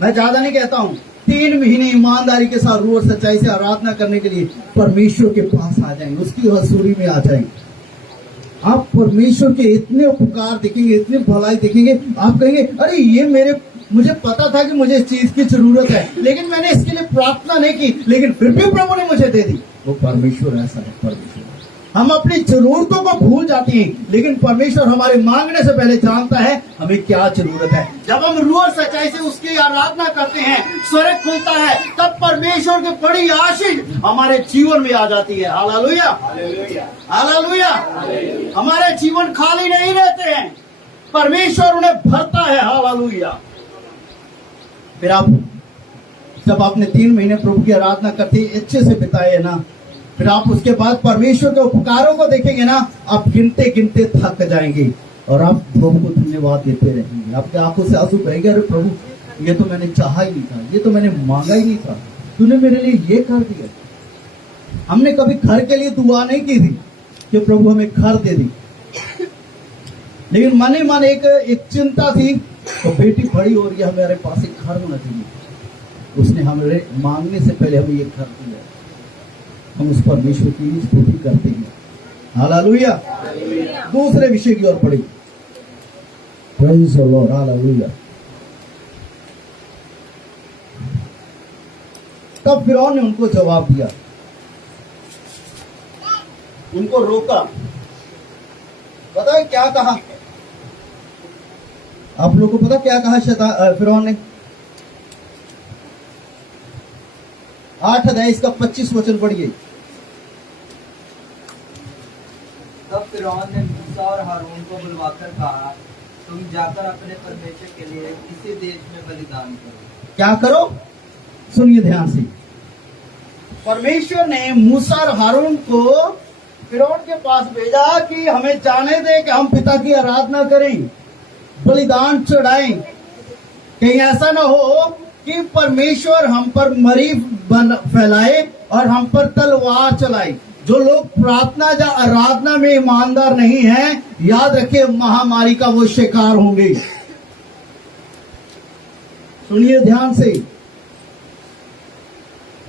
मैं ज्यादा नहीं कहता हूं, 3 महीने ईमानदारी के साथ रूह और सच्चाई से आराधना करने के लिए परमेश्वर के पास आ जाएंगे, उसकी हजूरी में आ जाएंगे। आप परमेश्वर के इतने उपकार देखेंगे, इतनी भलाई देखेंगे, आप कहेंगे अरे ये मुझे पता था कि मुझे इस चीज की जरूरत है, लेकिन मैंने इसके लिए प्रार्थना नहीं की, लेकिन फिर भी प्रभु ने मुझे दे दी। वो परमेश्वर ऐसा है। परमेश्वर, हम अपनी जरूरतों को भूल जाते हैं, लेकिन परमेश्वर हमारे मांगने से पहले जानता है हमें क्या जरूरत है। जब हम रूह और सच्चाई से उसकी आराधना करते हैं, स्वर्ग खुलता है, तब परमेश्वर की बड़ी आशीष हमारे जीवन में आ जाती है। हालेलुया। हालेलुया। हमारे जीवन खाली नहीं रहते हैं, परमेश्वर उन्हें भरता है। हालेलुया। फिर आप जब आपने 3 महीने प्रभु की आराधना करते अच्छे से बिताए है ना, फिर आप उसके बाद परमेश्वर के उपकारों को देखेंगे ना, आप गिनते गिनते थक जाएंगे, और आप प्रभु को धन्यवाद देते रहेंगे। आपकी आंखों से आंसू बहेंगे, अरे प्रभु ये तो मैंने चाहा ही नहीं था, ये तो मैंने मांगा ही नहीं था, तूने मेरे लिए ये कर दिया। हमने कभी घर के लिए दुआ नहीं की थी कि प्रभु हमें घर दे दी, लेकिन मन ही मन एक चिंता थी, तो बेटी बड़ी हो रही है, हमारे पास एक घर होना चाहिए। उसने हमारे मांगने से पहले हमें ये घर दिया। हम उस परमेश्वर की स्तुति करते हैं। हालेलुया। दूसरे विषय की ओर पढ़ी। Praise the Lord. हालेलुया। तब फिरौन ने उनको जवाब दिया, उनको रोका। पता है क्या कहा? आप लोगों को पता क्या कहा फिरौन ने? 8 अध्याय इसका 25 वचन पढ़िए। तब फिरौन ने मूसा और हारून को बुलवाकर कहा, तुम जाकर अपने परमेश्वर के लिए इसी देश में बलिदान करो। क्या करो? सुनिए ध्यान से। परमेश्वर ने मूसा और हारून को फिरौन के पास भेजा कि हमें जाने दे कि हम पिता की आराधना करें, बलिदान चढ़ाएं। कहीं ऐसा ना हो कि परमेश्वर हम पर मरी फैलाए और हम पर तलवार चलाए। जो लोग प्रार्थना या आराधना में ईमानदार नहीं हैं, याद रखिए महामारी का वो शिकार होंगे। सुनिए ध्यान से,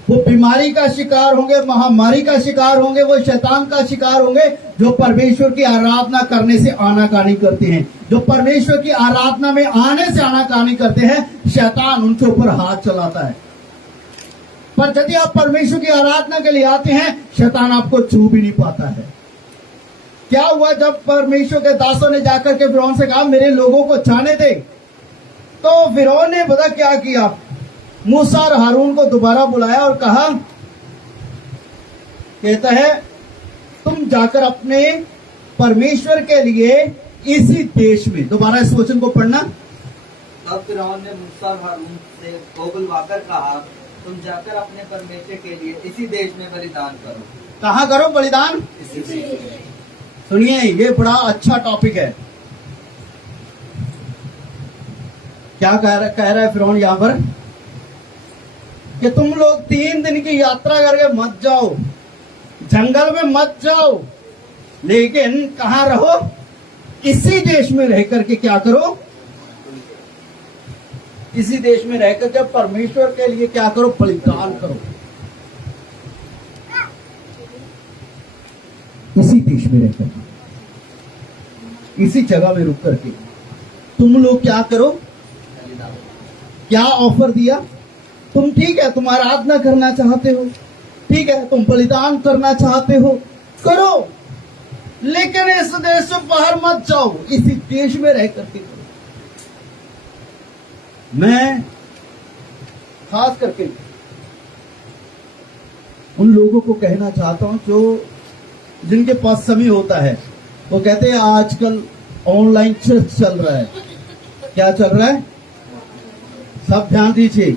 वो बीमारी का शिकार होंगे, महामारी का शिकार होंगे, वो शैतान का शिकार होंगे जो परमेश्वर की आराधना करने से आनाकानी करते हैं। जो परमेश्वर की आराधना में आने से आनाकानी करते हैं, शैतान उनके ऊपर हाथ चलाता है। पर यदि आप परमेश्वर की आराधना के लिए आते हैं, शैतान आपको छू भी नहीं पाता है। क्या हुआ जब परमेश्वर के दासों ने जाकर के फिरौन से कहा मेरे लोगों को जाने दे, तो फिरौन ने पता क्या किया? मूसा और हारून को दोबारा बुलाया और कहा, कहता है तुम जाकर अपने परमेश्वर के लिए इसी देश में, दोबारा इस वचन को पढ़ना। तब फिरौन ने मूसा और हारून से को बुलवाकर कहा, तुम जाकर अपने परमेश्वर के लिए इसी देश में बलिदान करो। कहाँ करो बलिदान? इसी देश में। सुनिए, ये बड़ा अच्छा टॉपिक है। क्या कह रहा है फिरौन यहां पर कि तुम लोग 3 दिन की यात्रा करके मत जाओ, जंगल में मत जाओ, लेकिन कहां रहो? इसी देश में रह करके क्या करो? इसी देश में रहकर जब परमेश्वर के लिए क्या करो? बलिदान करो। इसी देश में रहकर, इसी जगह में रुक करके तुम लोग क्या करो? क्या ऑफर दिया? तुम ठीक है, तुम आराधना करना चाहते हो, ठीक है, तुम बलिदान करना चाहते हो, करो, लेकिन इस देश से बाहर मत जाओ, इसी देश में रह करके करो। मैं खास करके उन लोगों को कहना चाहता हूं जो जिनके पास समय होता है, वो कहते हैं आजकल ऑनलाइन चर्च चल रहा है। क्या चल रहा है? सब ध्यान दीजिए।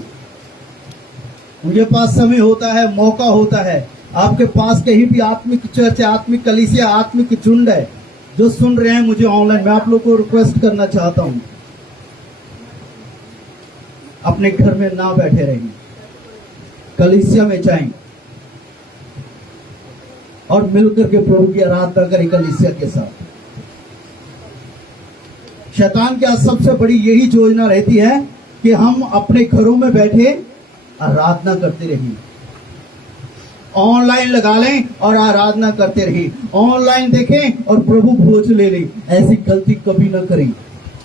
उनके पास समय होता है, मौका होता है। आपके पास कहीं भी आत्मिक चर्च है, आत्मिक कलीसिया, आत्मिक झुंड है जो सुन रहे हैं मुझे ऑनलाइन, मैं आप लोग को रिक्वेस्ट करना चाहता हूं, अपने घर में ना बैठे रहिए, कलीसिया में जाएं और मिलकर के प्रभु की आराधना करें कलीसिया के साथ। शैतान की आज सबसे बड़ी यही योजना रहती है कि हम अपने घरों में बैठे आराधना करते रहिए, ऑनलाइन लगा लें और आराधना करते रहिए, ऑनलाइन देखें और प्रभु भोज ले लें। ऐसी गलती कभी ना करें।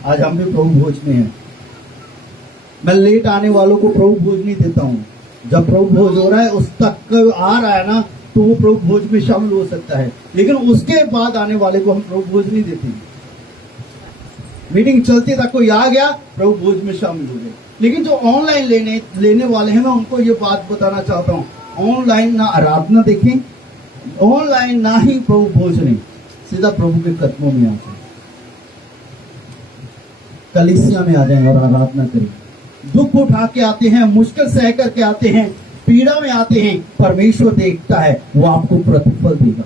आज हम भी प्रभु भोज में हैं। मैं लेट आने वालों को प्रभु भोज नहीं देता हूं। जब प्रभु भोज हो रहा है, उस तक आ रहा है ना, तो वो प्रभु भोज में शामिल हो सकता है, लेकिन उसके बाद आने वाले को हम प्रभु भोज नहीं देते। मीटिंग चलती तक कोई आ गया, प्रभु भोज में शामिल हो गए। लेकिन जो ऑनलाइन लेने वाले हैं, मैं उनको ये बात बताना चाहता हूं, ऑनलाइन ना आराधना देखें, ऑनलाइन ना ही प्रभु भोज लें, सीधा प्रभु के कदमों में आ जाए, कलीसिया में आ जाए और आराधना करें। दुख उठा के आते हैं, मुश्किल सह करके आते हैं, पीड़ा में आते हैं, परमेश्वर देखता है, वो आपको प्रतिफल देगा।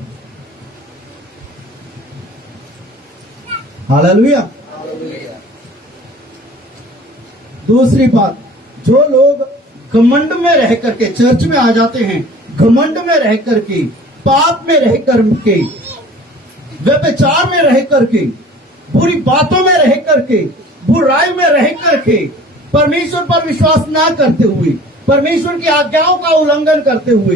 हालेलुया। दूसरी बात, जो लोग घमंड में रह करके चर्च में आ जाते हैं, घमंड में रह करके, पाप में रह करके, व्यभिचार में रह करके, बुरी बातों में रह करके, बुराई में रह करके, परमेश्वर पर विश्वास ना करते हुए, परमेश्वर की आज्ञाओं का उल्लंघन करते हुए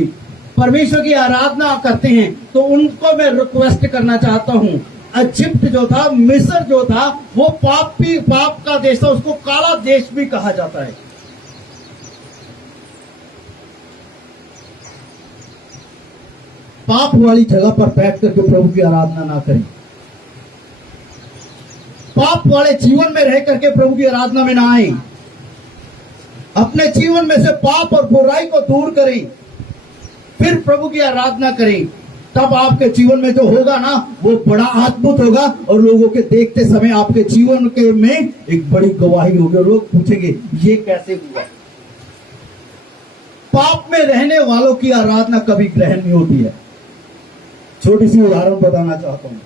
परमेश्वर की आराधना करते हैं, तो उनको मैं रिक्वेस्ट करना चाहता हूं, इजिप्ट जो था, मिस्र जो था, वो पाप का देश था, उसको काला देश भी कहा जाता है। पाप वाली जगह पर बैठ करके प्रभु की आराधना ना करें, पाप वाले जीवन में रह करके प्रभु की आराधना में ना आए, अपने जीवन में से पाप और बुराई को दूर करें, फिर प्रभु की आराधना करें। तब आपके जीवन में जो होगा ना, वो बड़ा अद्भुत होगा और लोगों के देखते समय आपके जीवन के में एक बड़ी गवाही होगी। लोग पूछेंगे ये कैसे हुआ। पाप में रहने वालों की आराधना कभी ग्रहण नहीं होती है। छोटी सी उदाहरण बताना चाहता हूं।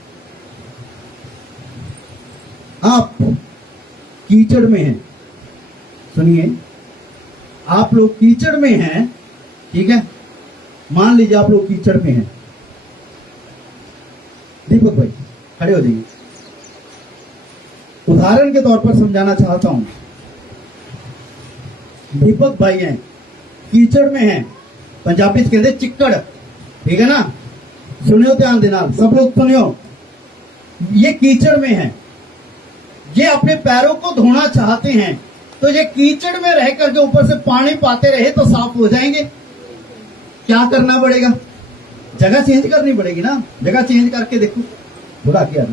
आप कीचड़ में हैं, सुनिए, आप लोग कीचड़ में हैं, ठीक है, मान लीजिए आप लोग कीचड़ में हैं। दीपक भाई खड़े हो जाइए, उदाहरण के तौर पर समझाना चाहता हूं। दीपक भाई हैं, कीचड़ में हैं, पंजाबी से कहते चिक्कड़, ठीक है ना, सुनियो, ध्यान देना, सब लोग सुनियो। ये कीचड़ में है, ये अपने पैरों को धोना चाहते हैं, तो ये कीचड़ में रहकर के ऊपर से पानी पाते रहे तो साफ हो जाएंगे। क्या करना पड़ेगा? जगह चेंज करनी पड़ेगी ना। जगह चेंज करके देखो, बुरा किया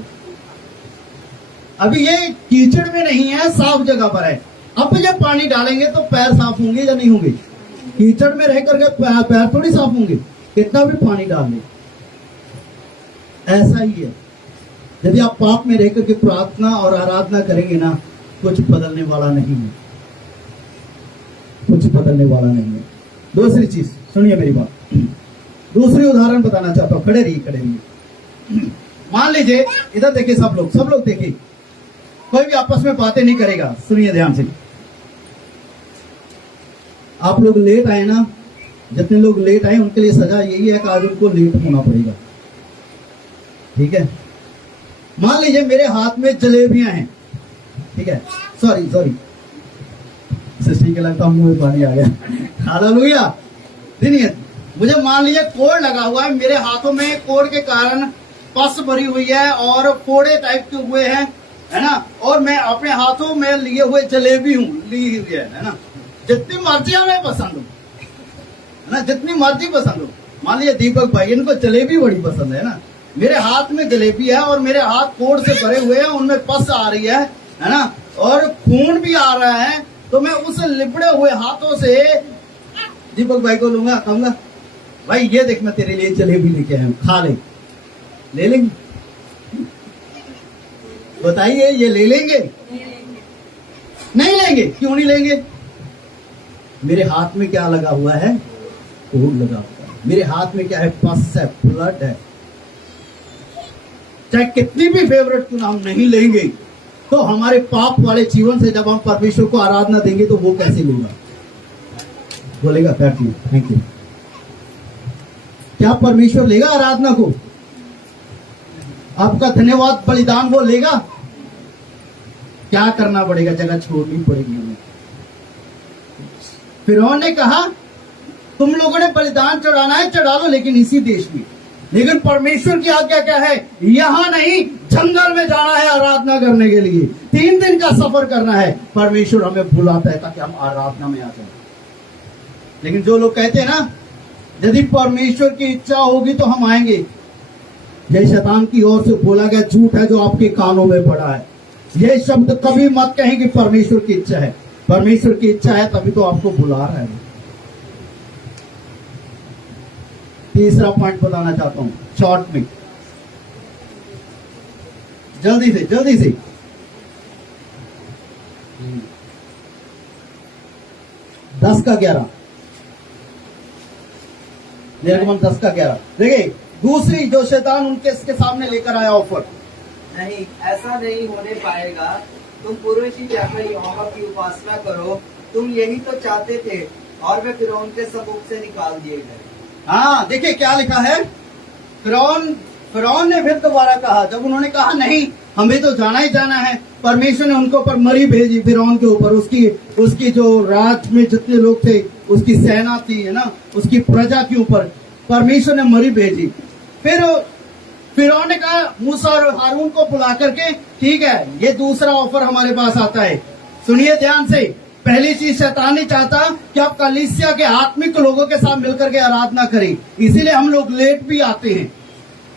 अभी ये कीचड़ में नहीं है, साफ जगह पर है। अब जब पानी डालेंगे तो पैर साफ होंगे या नहीं होंगे? कीचड़ में रह करके पैर थोड़ी साफ होंगे, कितना भी पानी डाल ले। ऐसा ही है, यदि आप पाप में रहकर के प्रार्थना और आराधना करेंगे ना, कुछ बदलने वाला नहीं है, कुछ बदलने वाला नहीं है। दूसरी चीज सुनिए मेरी बात, दूसरी उदाहरण बताना चाहता हूं। खड़े रहिए। मान लीजिए, इधर देखिए, सब लोग देखिए, कोई भी आपस में बातें नहीं करेगा। सुनिए ध्यान से, आप लोग लेट आए ना, जितने लोग लेट आए उनके लिए सजा यही है कि आज उनको लेट होना पड़ेगा। ठीक है, मान लीजिए मेरे हाथ में जलेबियां हैं, ठीक है, सॉरी सिस्टी के लगता मुंह में पानी आ गया। हालेलुया। सुनिए, मुझे मान लीजिए कोड़ लगा हुआ है, मेरे हाथों में कोड़ के कारण पस भरी हुई है और फोड़े टाइप के हुए हैं, है ना, और मैं अपने हाथों में लिए हुए जलेबी ली हुई है ना, जितनी मर्जी हमें पसंद हो, है ना, जितनी मर्जी पसंद हो। मान लीजिए दीपक भाई, इनको जलेबी बड़ी पसंद है ना, मेरे हाथ में जलेबी है और मेरे हाथ कोड़ से भरे हुए हैं, उनमें पस आ रही है ना, और खून भी आ रहा है, तो मैं उस लिपड़े हुए हाथों से दीपक भाई को लूंगा, कहूंगा भाई ये देख मैं तेरे लिए जलेबी लेके आया हूं, खा ले लेंगे? बताइए, ये ले लेंगे? नहीं लेंगे। क्यों नहीं लेंगे? मेरे हाथ में क्या लगा हुआ है? कोड़ लगा हुआ है। मेरे हाथ में क्या है? पस है, ब्लड है। चाहे कितनी भी फेवरेट क्यों ना हम नहीं लेंगे, तो हमारे पाप वाले जीवन से जब हम परमेश्वर को आराधना देंगे तो वो कैसे लेगा? बोलेगा थैंक यू। क्या परमेश्वर लेगा आराधना को? आपका धन्यवाद बलिदान वो लेगा? क्या करना पड़ेगा? जगह छोड़नी पड़ेगी हमें। फिरौन ने कहा तुम लोगों ने बलिदान चढ़ाना है, चढ़ा लो, लेकिन इसी देश में। लेकिन परमेश्वर की आज्ञा क्या है? यहां नहीं, जंगल में जाना है आराधना करने के लिए। 3 दिन का सफर करना है। परमेश्वर हमें बुलाता है ताकि हम आराधना में आ जाए। लेकिन जो लोग कहते हैं ना, यदि परमेश्वर की इच्छा होगी तो हम आएंगे, यह शैतान की ओर से बोला गया झूठ है जो आपके कानों में पड़ा है। यह शब्द कभी मत कहें कि परमेश्वर की इच्छा है। परमेश्वर की इच्छा है तभी तो आपको बुला रहा है। तीसरा पॉइंट बताना चाहता हूं शॉर्ट में, जल्दी से 10 का 11 निर्गमन 10 का 11। देखिए दूसरी जो शैतान उनके इसके सामने लेकर आया ऑफर, नहीं, ऐसा नहीं होने पाएगा। तुम पुरुष ही जाकर यहोवा की उपासना करो। तुम यही तो चाहते थे, और वे फिरौन के सबूत से निकाल दिए गए। हाँ, देखिए क्या लिखा है। फिरौन ने फिर दोबारा कहा, जब उन्होंने कहा नहीं हमें तो जाना ही जाना है, परमेश्वर ने उनके ऊपर मरी भेजी, फिरौन के ऊपर, उसकी जो राज में जितने लोग थे, उसकी सेना थी, है ना, उसकी प्रजा के ऊपर परमेश्वर ने मरी भेजी। फिर फिरौन ने कहा मूसा और हारून को बुला करके, ठीक है ये दूसरा ऑफर हमारे पास आता है। सुनिए ध्यान से। पहली चीज, शैतान नहीं चाहता कि आप कलीसिया के आत्मिक लोगों के साथ मिलकर के आराधना करें, इसीलिए हम लोग लेट भी आते हैं।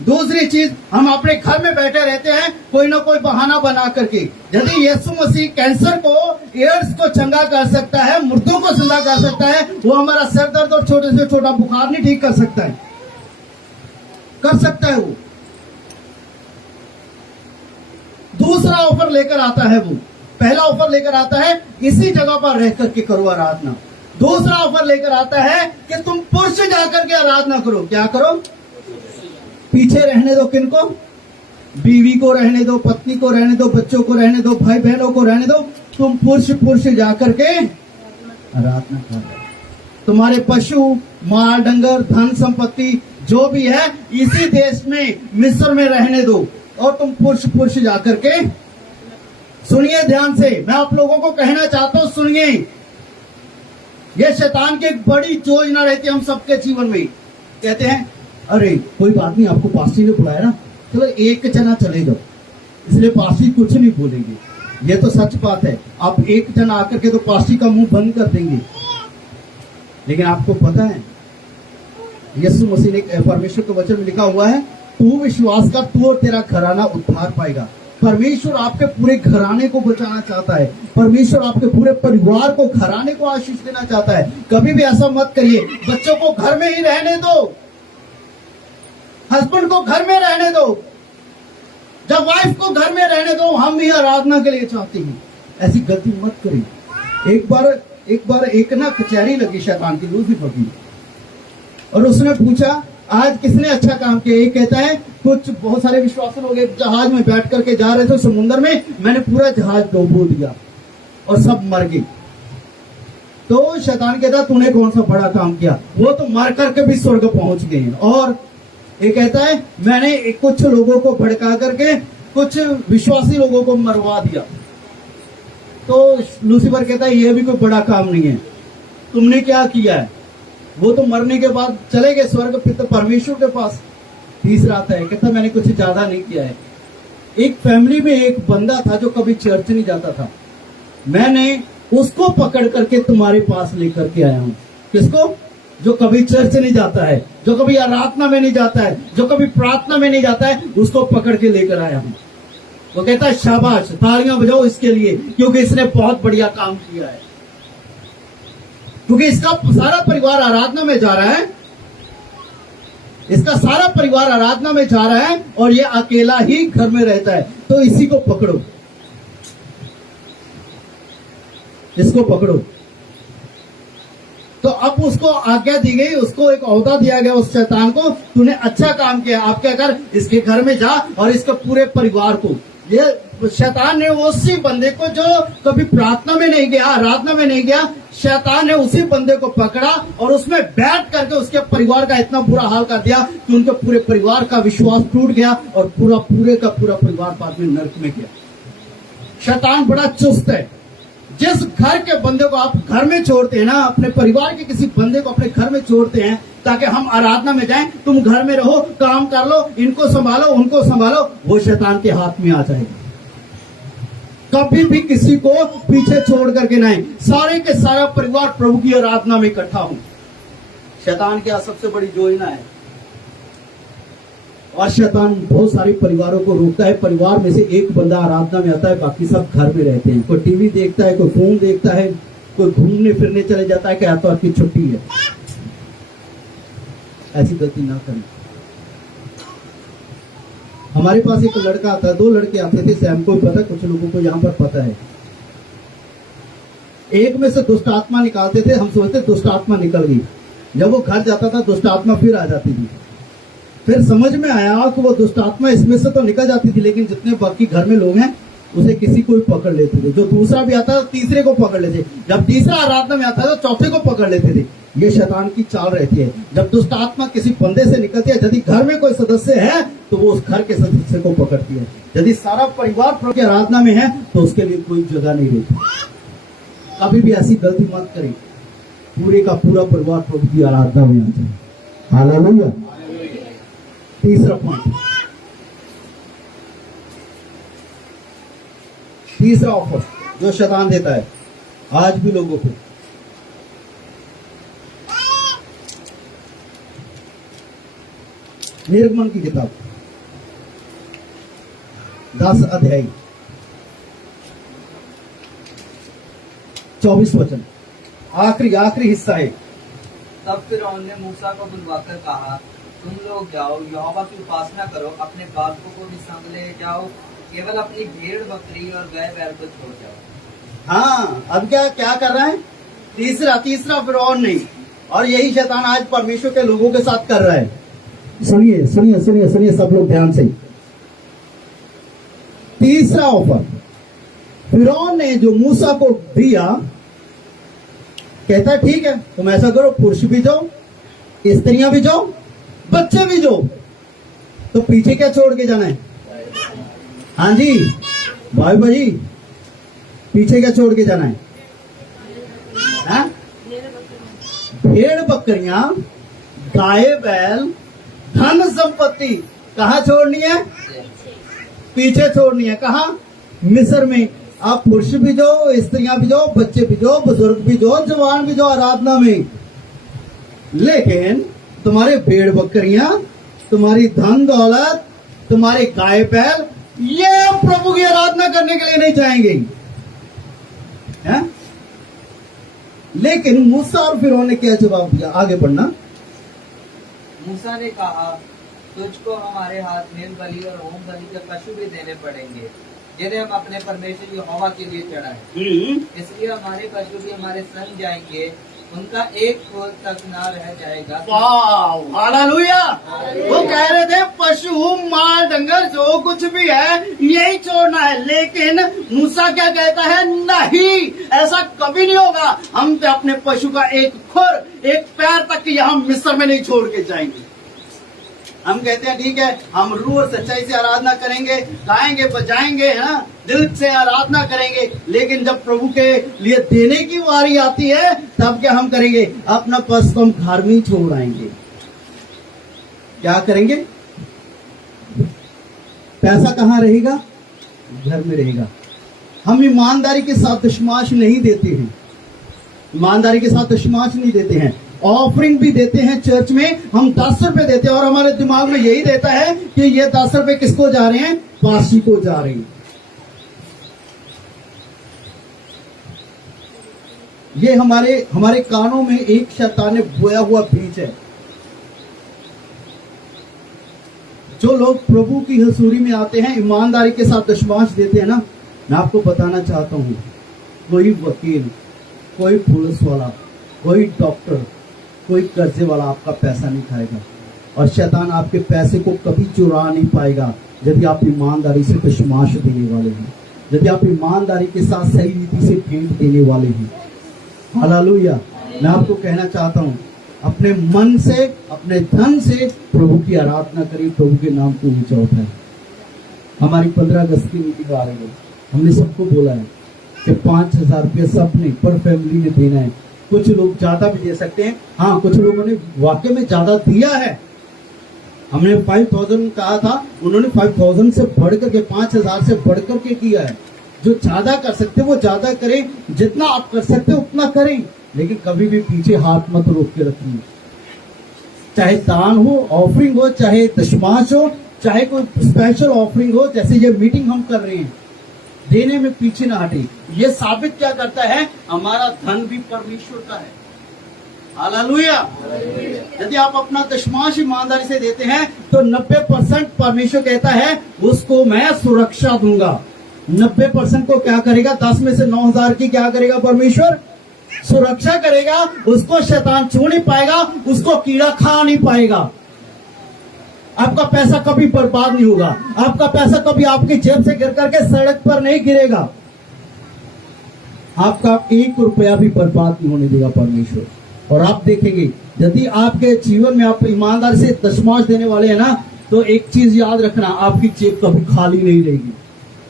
दूसरी चीज, हम अपने घर में बैठे रहते हैं कोई ना कोई बहाना बना करके। यदि यीशु मसीह कैंसर को, एड्स को चंगा कर सकता है, मुर्दों को जिंदा कर सकता है, वो हमारा सर दर्द और छोटे से छोटा बुखार नहीं ठीक कर सकता है? कर सकता है वो। दूसरा ऑफर लेकर आता है वो। पहला ऑफर लेकर आता है इसी जगह पर रह करके करो आराधना। दूसरा ऑफर लेकर आता है कि तुम पुरुष जाकर के आराधना करो। क्या करो? पीछे रहने दो। किनको? बीवी को रहने दो, पत्नी को रहने दो, बच्चों को रहने दो, भाई बहनों को रहने दो। तुम पुरुष जाकर के आराधना करो। तुम्हारे पशु, माल डंगर, धन संपत्ति जो भी है इसी देश में, मिस्र में रहने दो, और तुम पुरुष जाकर के। सुनिए ध्यान से, मैं आप लोगों को कहना चाहता हूं, सुनिए। यह शैतान की एक बड़ी योजना रहती है हम सबके जीवन में। कहते हैं अरे कोई बात नहीं, आपको पास्टर ने बुलाया ना, चलो एक जना चले जाओ, इसलिए पास्टर कुछ नहीं बोलेंगे। ये तो सच बात है, आप एक जना आकर के तो पास्टर का मुंह बंद कर देंगे। लेकिन आपको पता है यीशु मसीह ने, परमेश्वर के वचन में लिखा हुआ है, तू विश्वास कर, तू और तेरा घराना उद्धार पाएगा। परमेश्वर आपके पूरे घराने को बचाना चाहता है। परमेश्वर आपके पूरे परिवार को, घराने को आशीष देना चाहता है। कभी भी ऐसा मत करिए। बच्चों को घर में ही रहने दो, हस्बैंड को घर में रहने दो, जब वाइफ को घर में रहने दो, हम भी आराधना के लिए चाहते हैं। ऐसी गलती मत करिए। एक बार एक ना कचहरी लगी शैतान की, लूसीफर की, और उसने पूछा आज किसने अच्छा काम किया? एक कहता है कुछ बहुत सारे विश्वासी लोग एक जहाज में बैठ करके जा रहे थे समुद्र में, मैंने पूरा जहाज डुबो दिया और सब मर गए। तो शैतान कहता तूने कौन सा बड़ा काम किया, वो तो मर करके भी स्वर्ग पहुंच गए हैं। और ये कहता है मैंने कुछ लोगों को भड़का करके कुछ विश्वासी लोगों को मरवा दिया। तो लूसीफर कहता है ये भी कोई बड़ा काम नहीं है, तुमने क्या किया है। वो तो मरने के बाद चले गए स्वर्ग पिता परमेश्वर के पास। तीसरा आता है कहता मैंने कुछ ज्यादा नहीं किया है। एक फैमिली में एक बंदा था जो कभी चर्च नहीं जाता था, मैंने उसको पकड़ करके तुम्हारे पास लेकर के आया हूं। किसको? जो कभी चर्च नहीं जाता है, जो कभी आराधना में नहीं जाता है, जो कभी प्रार्थना में नहीं जाता है, उसको पकड़ के लेकर आया हूं। वो कहता है शाबाश, तालियां बजाओ इसके लिए, क्योंकि इसने बहुत बढ़िया काम किया है। क्योंकि इसका सारा परिवार आराधना में जा रहा है, इसका सारा परिवार आराधना में जा रहा है और ये अकेला ही घर में रहता है। तो इसी को पकड़ो, इसको पकड़ो। तो अब उसको आज्ञा दी गई, उसको एक ओहदा दिया गया उस शैतान को, तूने अच्छा काम किया, आप क्या कर, इसके घर में जा और इसके पूरे परिवार को। ये शैतान ने उसी बंदे को जो कभी प्रार्थना में नहीं गया, आराधना में नहीं गया, शैतान ने उसी बंदे को पकड़ा और उसमें बैठ करके उसके परिवार का इतना बुरा हाल कर दिया कि उनके पूरे परिवार का विश्वास टूट गया और पूरे का पूरा परिवार बाद में नरक में गया। शैतान बड़ा चुस्त है। जिस घर के बंदे को आप घर में छोड़ते हैं ना, अपने परिवार के किसी बंदे को अपने घर में छोड़ते हैं ताकि हम आराधना में जाएं, तुम घर में रहो, काम कर लो, इनको संभालो, उनको संभालो, वो शैतान के हाथ में आ जाएगा। कभी भी किसी को पीछे छोड़ करके नहीं, सारे के सारा परिवार प्रभु की आराधना में इकट्ठा हो। शैतान की सबसे बड़ी योजना है। और शैतान बहुत सारे परिवारों को रोकता है। परिवार में से एक बंदा आराधना में आता है, बाकी सब घर में रहते हैं। कोई टीवी देखता है, कोई फोन देखता है, कोई घूमने फिरने चले जाता है कि आतवार की छुट्टी है। ऐसी गलती ना करें। हमारे पास एक लड़का आता है, 2 लड़के आते थे, सैम को पता, कुछ लोगों को यहाँ पर पता है। एक में से दुष्ट आत्मा निकालते थे, हम सोचते दुष्ट आत्मा निकल गई। जब वो घर जाता था दुष्ट आत्मा फिर आ जाती थी। फिर समझ में आया कि वो दुष्ट आत्मा इसमें से तो निकल जाती थी, लेकिन जितने बाकी घर में लोग हैं उसे किसी को भी पकड़ लेते थे। जो दूसरा भी आता था तीसरे को पकड़ लेते, जब तीसरा आराधना में आता था चौथे को पकड़ लेते थे। ये शैतान की चाल रहती है। जब दुष्ट आत्मा किसी बंदे से निकलती है, यदि घर में कोई सदस्य है तो वो उस घर के सदस्य को पकड़ती है। यदि सारा परिवार प्रभु की आराधना में है तो उसके लिए कोई जगह नहीं रहती। कभी भी ऐसी गलती मत करें। पूरे का पूरा परिवार प्रभु की आराधना में आता है। हालेलुया। तीसरा पॉइंट, तीसरा ऑफर जो शैतान देता है आज भी लोगों को, निर्गमन की किताब 10 अध्याय 24 वचन, आखिरी हिस्सा है। तब फिरौन ने मूसा को बुलवाकर कहा, तुम लोग जाओ, यहोवा की उपासना करो, अपने बालकों को भी संग ले जाओ, केवल अपनी भेड़ बकरी और गाय बैल को छोड़ जाओ। हाँ, अब क्या कर रहा है? तीसरा फिरौन नहीं, और यही शैतान आज परमेश्वर के लोगों के साथ कर रहा है। सुनिए सब लोग ध्यान से। तीसरा ऑफर फिरौन ने जो मूसा को दिया, कहता है ठीक है तुम ऐसा करो, पुरुष भी जाओ, स्त्रियां भी जाओ, बच्चे भी जाओ, तो पीछे क्या छोड़ के जाना है? हाँ जी भाई, पीछे क्या छोड़ के जाना है? हाँ? भेड़ बकरियां, गाय बैल, धन संपत्ति कहाँ छोड़नी है? पीछे छोड़नी है। कहाँ? मिस्र में। आप पुरुष भी जाओ, स्त्रियां भी जाओ, बच्चे भी जाओ, बुजुर्ग भी जाओ, जवान भी जाओ आराधना में, लेकिन तुम्हारे भेड़ बकरियां, तुम्हारी धन दौलत, तुम्हारे गाय बैल, ये प्रभु की आराधना करने के लिए नहीं जाएंगे। है? लेकिन मूसा और फिरौन ने क्या जवाब दिया? आगे बढ़ना। मूसा ने कहा, तुझको हमारे हाथ मेल बलि और होम बलि के पशु भी देने पड़ेंगे, जिन्हें हम अपने परमेश्वर यहोवा के लिए चढ़ाएं। इसलिए हमारे पशु भी हमारे संग जाएंगे उनका एक कोर तक ना रह जाएगा। वाह, हालेलुया। वो कह रहे थे पशु माल डंगर जो कुछ भी है यही छोड़ना है, लेकिन मूसा क्या कहता है, नहीं, ऐसा कभी नहीं होगा। हम तो अपने पशु का एक खुर, एक पैर तक यहाँ मिस्र में नहीं छोड़ के जाएंगे। हम कहते हैं ठीक है, हम रूह और सच्चाई से आराधना करेंगे, गाएंगे बजाएंगे, है ना, दिल से आराधना करेंगे, लेकिन जब प्रभु के लिए देने की बारी आती है तब क्या हम करेंगे, अपना पर्स तो हम घर में ही छोड़ आएंगे। क्या करेंगे, पैसा कहाँ रहेगा, घर में रहेगा। हम ईमानदारी के साथ दशमांश नहीं देते हैं, ईमानदारी के साथ दशमांश नहीं देते हैं। ऑफरिंग भी देते हैं चर्च में, हम 10 रुपए देते हैं और हमारे दिमाग में यही रहता है कि ये 10 रुपए किसको जा रहे हैं, पासी को जा रहे हैं। ये हमारे कानों में एक शैतान ने बोया हुआ बीज है। जो लोग प्रभु की हजूरी में आते हैं, ईमानदारी के साथ दशमांश देते हैं ना, मैं आपको बताना चाहता हूं, कोई वकील, कोई पुलिस वाला, कोई डॉक्टर, कोई कर्जे वाला आपका पैसा नहीं खाएगा और शैतान आपके पैसे को कभी चुरा नहीं पाएगा यदि आप ईमानदारी से दशमांश देने वाले हैं, यदि आप ईमानदारी के साथ सही रीति से भेंट देने वाले हैं। हालेलुया। मैं आपको कहना चाहता हूं, अपने मन से, अपने धन से प्रभु की आराधना करिए, प्रभु के नाम को ऊंचा उठाए। हमारी 15 अगस्त की मीटिंग आ रही है, हमने सबको बोला है कि 5,000 रुपये सबने पर फैमिली में देना है। कुछ लोग ज्यादा भी दे सकते हैं, हाँ, कुछ लोगों ने वाकई में ज्यादा दिया है। हमने 5,000 कहा था, उन्होंने 5,000 से बढ़कर के 5,000 से बढ़कर के किया है। जो ज्यादा कर सकते वो ज्यादा करें, जितना आप कर सकते उतना करें, लेकिन कभी भी पीछे हाथ मत रोक के रखिए। चाहे दान हो, ऑफरिंग हो, चाहे दशमांश हो, चाहे कोई स्पेशल ऑफरिंग हो, जैसे ये मीटिंग हम कर रहे हैं, देने में पीछे ना हटे। ये साबित क्या करता है, हमारा धन भी परमेश्वर का है। हालेलुया। यदि आप अपना दशमांश ईमानदारी से देते हैं तो 90% परमेश्वर कहता है उसको मैं सुरक्षा दूंगा। 90% को क्या करेगा, 10 में से 9,000 की क्या करेगा, परमेश्वर सुरक्षा करेगा। उसको शैतान छू नहीं पाएगा, उसको कीड़ा खा नहीं पाएगा। आपका पैसा कभी बर्बाद नहीं होगा, आपका पैसा कभी आपकी जेब से गिर करके सड़क पर नहीं गिरेगा। आपका 1 रुपया भी बर्बाद नहीं होने देगा परमेश्वर। और आप देखेंगे, यदि आपके जीवन में आप ईमानदारी से दशमांश देने वाले हैं ना, तो एक चीज याद रखना, आपकी जेब कभी खाली नहीं रहेगी,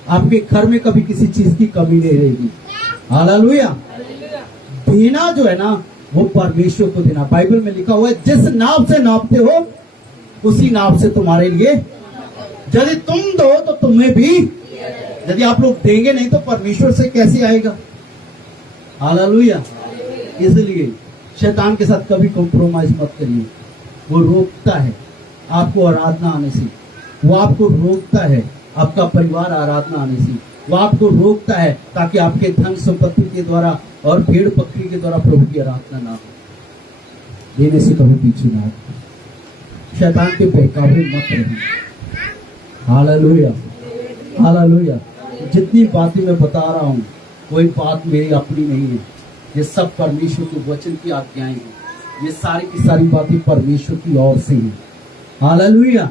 आपके घर में कभी किसी चीज की कमी नहीं रहेगी। हालेलुया। देना जो है ना, वो परमेश्वर को देना। बाइबल में लिखा हुआ है, जिस नाप से नापते हो उसी नाप से तुम्हारे लिए, यदि तुम दो तो तुम्हें भी, यदि आप लोग देंगे नहीं तो परमेश्वर से कैसे आएगा। हालेलुया। इसलिए शैतान के साथ कभी कॉम्प्रोमाइज मत करिए। वो रोकता है आपको आराधना आने से, वो आपको रोकता है आपका परिवार आराधना आने से, वो आपको रोकता है ताकि आपके धन संपत्ति के द्वारा और भेड़ बकरी के द्वारा प्रभु की आराधना ना हो। देने से कभी पीछे ना हटो, शैतान के बहकावे मत रहिए। Hallelujah, hallelujah. जितनी बातें मैं बता रहा हूँ, कोई बात मेरी अपनी नहीं है, ये सब परमेश्वर के वचन की आज्ञाएं हैं। ये सारी की सारी बातें परमेश्वर की ओर से हैं। हालेलुया।